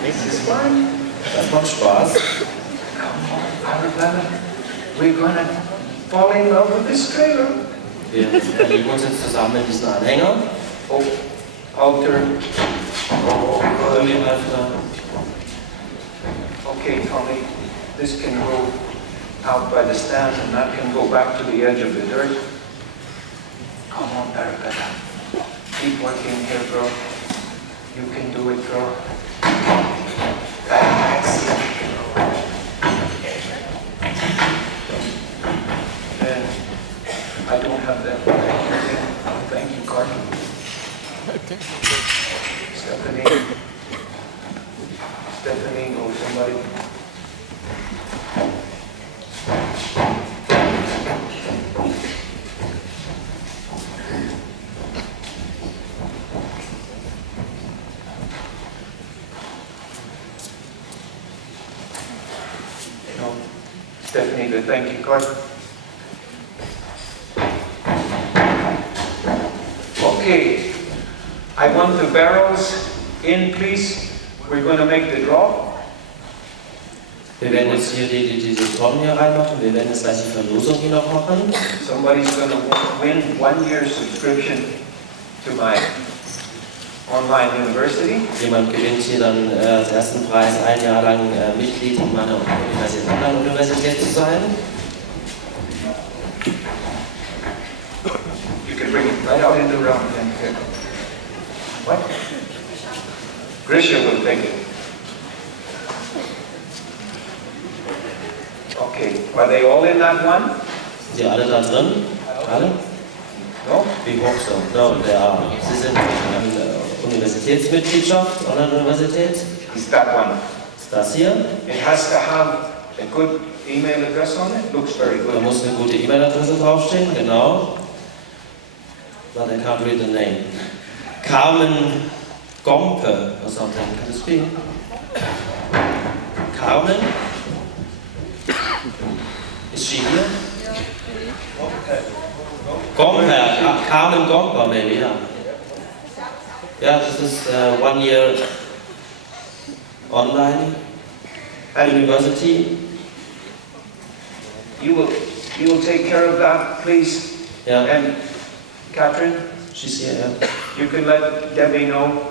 This is fun. Das macht Spaß. Come on, Arabella. We're gonna fall in love with this trailer. Wir verlieben uns jetzt zusammen in diesen Anhänger. Oh, halter. Oh, good. Halfter. Okay, Tommy, this can go out by the stand and that can go back to the edge of the dirt. Come on, Arabella. Keep working here, girl. You can do it, girl. That's it. I don't have that. Thank you, card. Stephanie or somebody. No, Stephanie, the thank you card. Okay, I want the barrels in, please. We're going to make the draw. Wir werden jetzt hier diese Tonnen hier reinmachen. Wir werden jetzt gleich die Verlosung hier noch machen. Somebody's going to win 1 year subscription to my online university. Jemand gewinnt hier dann als ersten Preis 1 Jahr lang Mitglied in meiner Online-Universität zu sein. You can bring it right out in the round. And, what? Grisha will take it. Okay, are they all in that one? Sind die alle da drin? Alle? No? Wie hoch so? No, Sie sind in der Universitätsmitgliedschaft, Online-Universität. Is that one? Ist das hier? It has to have a good email address on it. Looks very Da good. muss eine gute E-Mail-Adresse draufstehen, genau. But I can't read the name. Carmen Gompe, or something. Can you speak? Carmen? Is she here? Gomper, Carmen Gomper, maybe, yeah. Yeah, this is 1 year online university. You will take care of that, please. Yeah, And Catherine, she's here, yeah. you can let Debbie know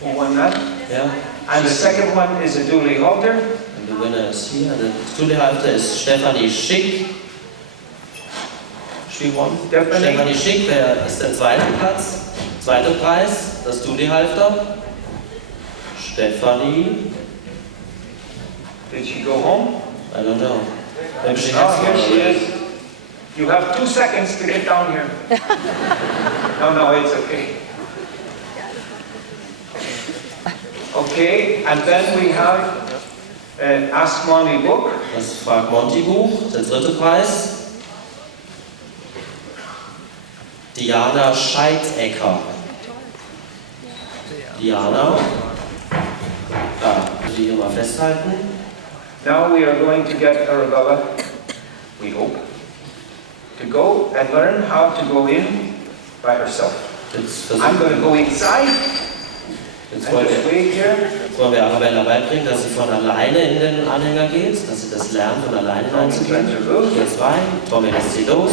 who won that. Yeah. And the second one is a duly holder. And the winner is here. The Studiehalter ist Stefanie Schick. She won. Stefanie Schick, wer ist der zweite Platz? Zweiter Preis, das Studiehalter. Stefanie. Did she go home? I don't know. Maybe she Oh, has here she one. is. You have 2 seconds to get down here. No, it's okay. Okay, and then we have an Ask Monty book. Das Frag Monty Buch, der dritte Preis. Diana Scheidecker. Diana. Da, muss ich hier mal festhalten. Now we are going to get Arabella, we hope, to go and learn how to go in by herself. Jetzt I'm going to go inside Jetzt and wollen just wir, wait here. wir Arabella beibringen, dass sie von alleine in den Anhänger geht, dass sie das lernt, von alleine reinzugehen. Jetzt rein, Tommy lässt sie los,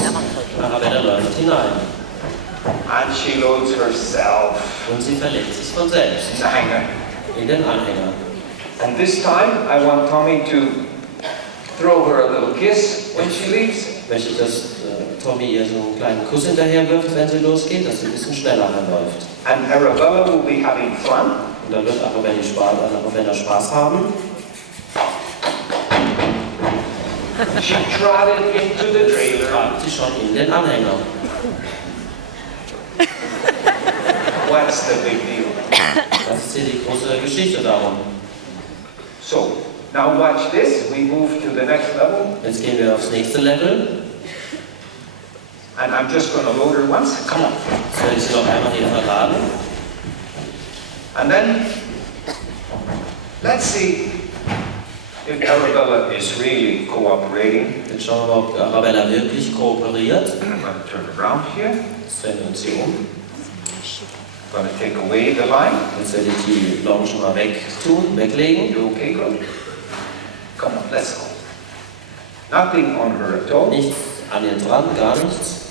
Arabella läuft hinein. And she loads herself Und sie verlegt sich von selbst in the hanger. in den Anhänger. And this time I want Tommy to throw her a little kiss when she leaves. Ich möchte, dass Tommy ihr so einen kleinen Kuss hinterher wirft, wenn sie losgeht, dass sie ein bisschen schneller anläuft. And Arabella will be having fun. Und dann wird Arabella Spaß haben. She trotted into the Jetzt trailer. trabt sie schon in den Anhänger. What's the big deal? Das ist hier die große Geschichte darum. So, now watch this. We move to the next level. Jetzt gehen wir aufs nächste Level. And I'm just going to load her once. Come on. Jetzt werde ich sie noch einmal hier verladen. And then, let's see if Arabella is really cooperating. Jetzt schauen wir mal, ob Arabella wirklich kooperiert. I'm going to turn around here. Jetzt drehen wir uns hier um. I'm going to take away the line. Jetzt werde ich die Long schon mal weglegen. You okay, girl? Come on, let's go. Nothing on her at all. Nichts an ihr dran, gar nichts.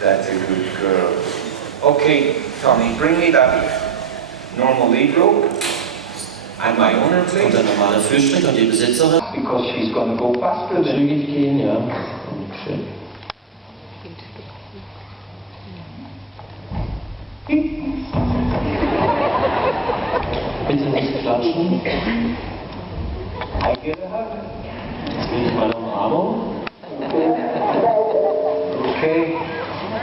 That's a good girl. Okay, Tommy, bring me that normal lead rope. And my owner, Und please. der normale Führstrick und die Besitzerin. Because she's going to go faster than Zügig gehen, ja. Schön. Bitte nicht klatschen. I get a hug. Jetzt will ich meine Umarmung. Okay.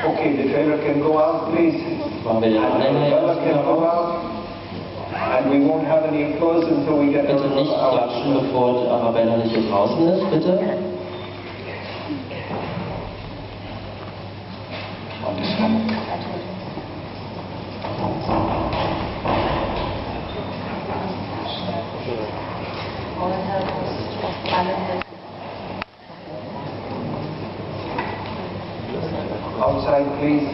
Okay, the trailer can go out, please. Machen wir den And the Anhänger umbrella can go raus. out. And we won't have any applause until we get the Bitte nicht umbrella out. klatschen, bevor die Arabella nicht hier draußen ist, bitte. Outside, please.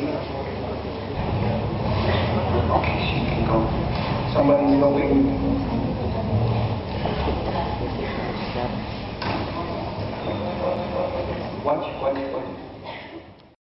Okay, she can go. Somebody's looking. Watch.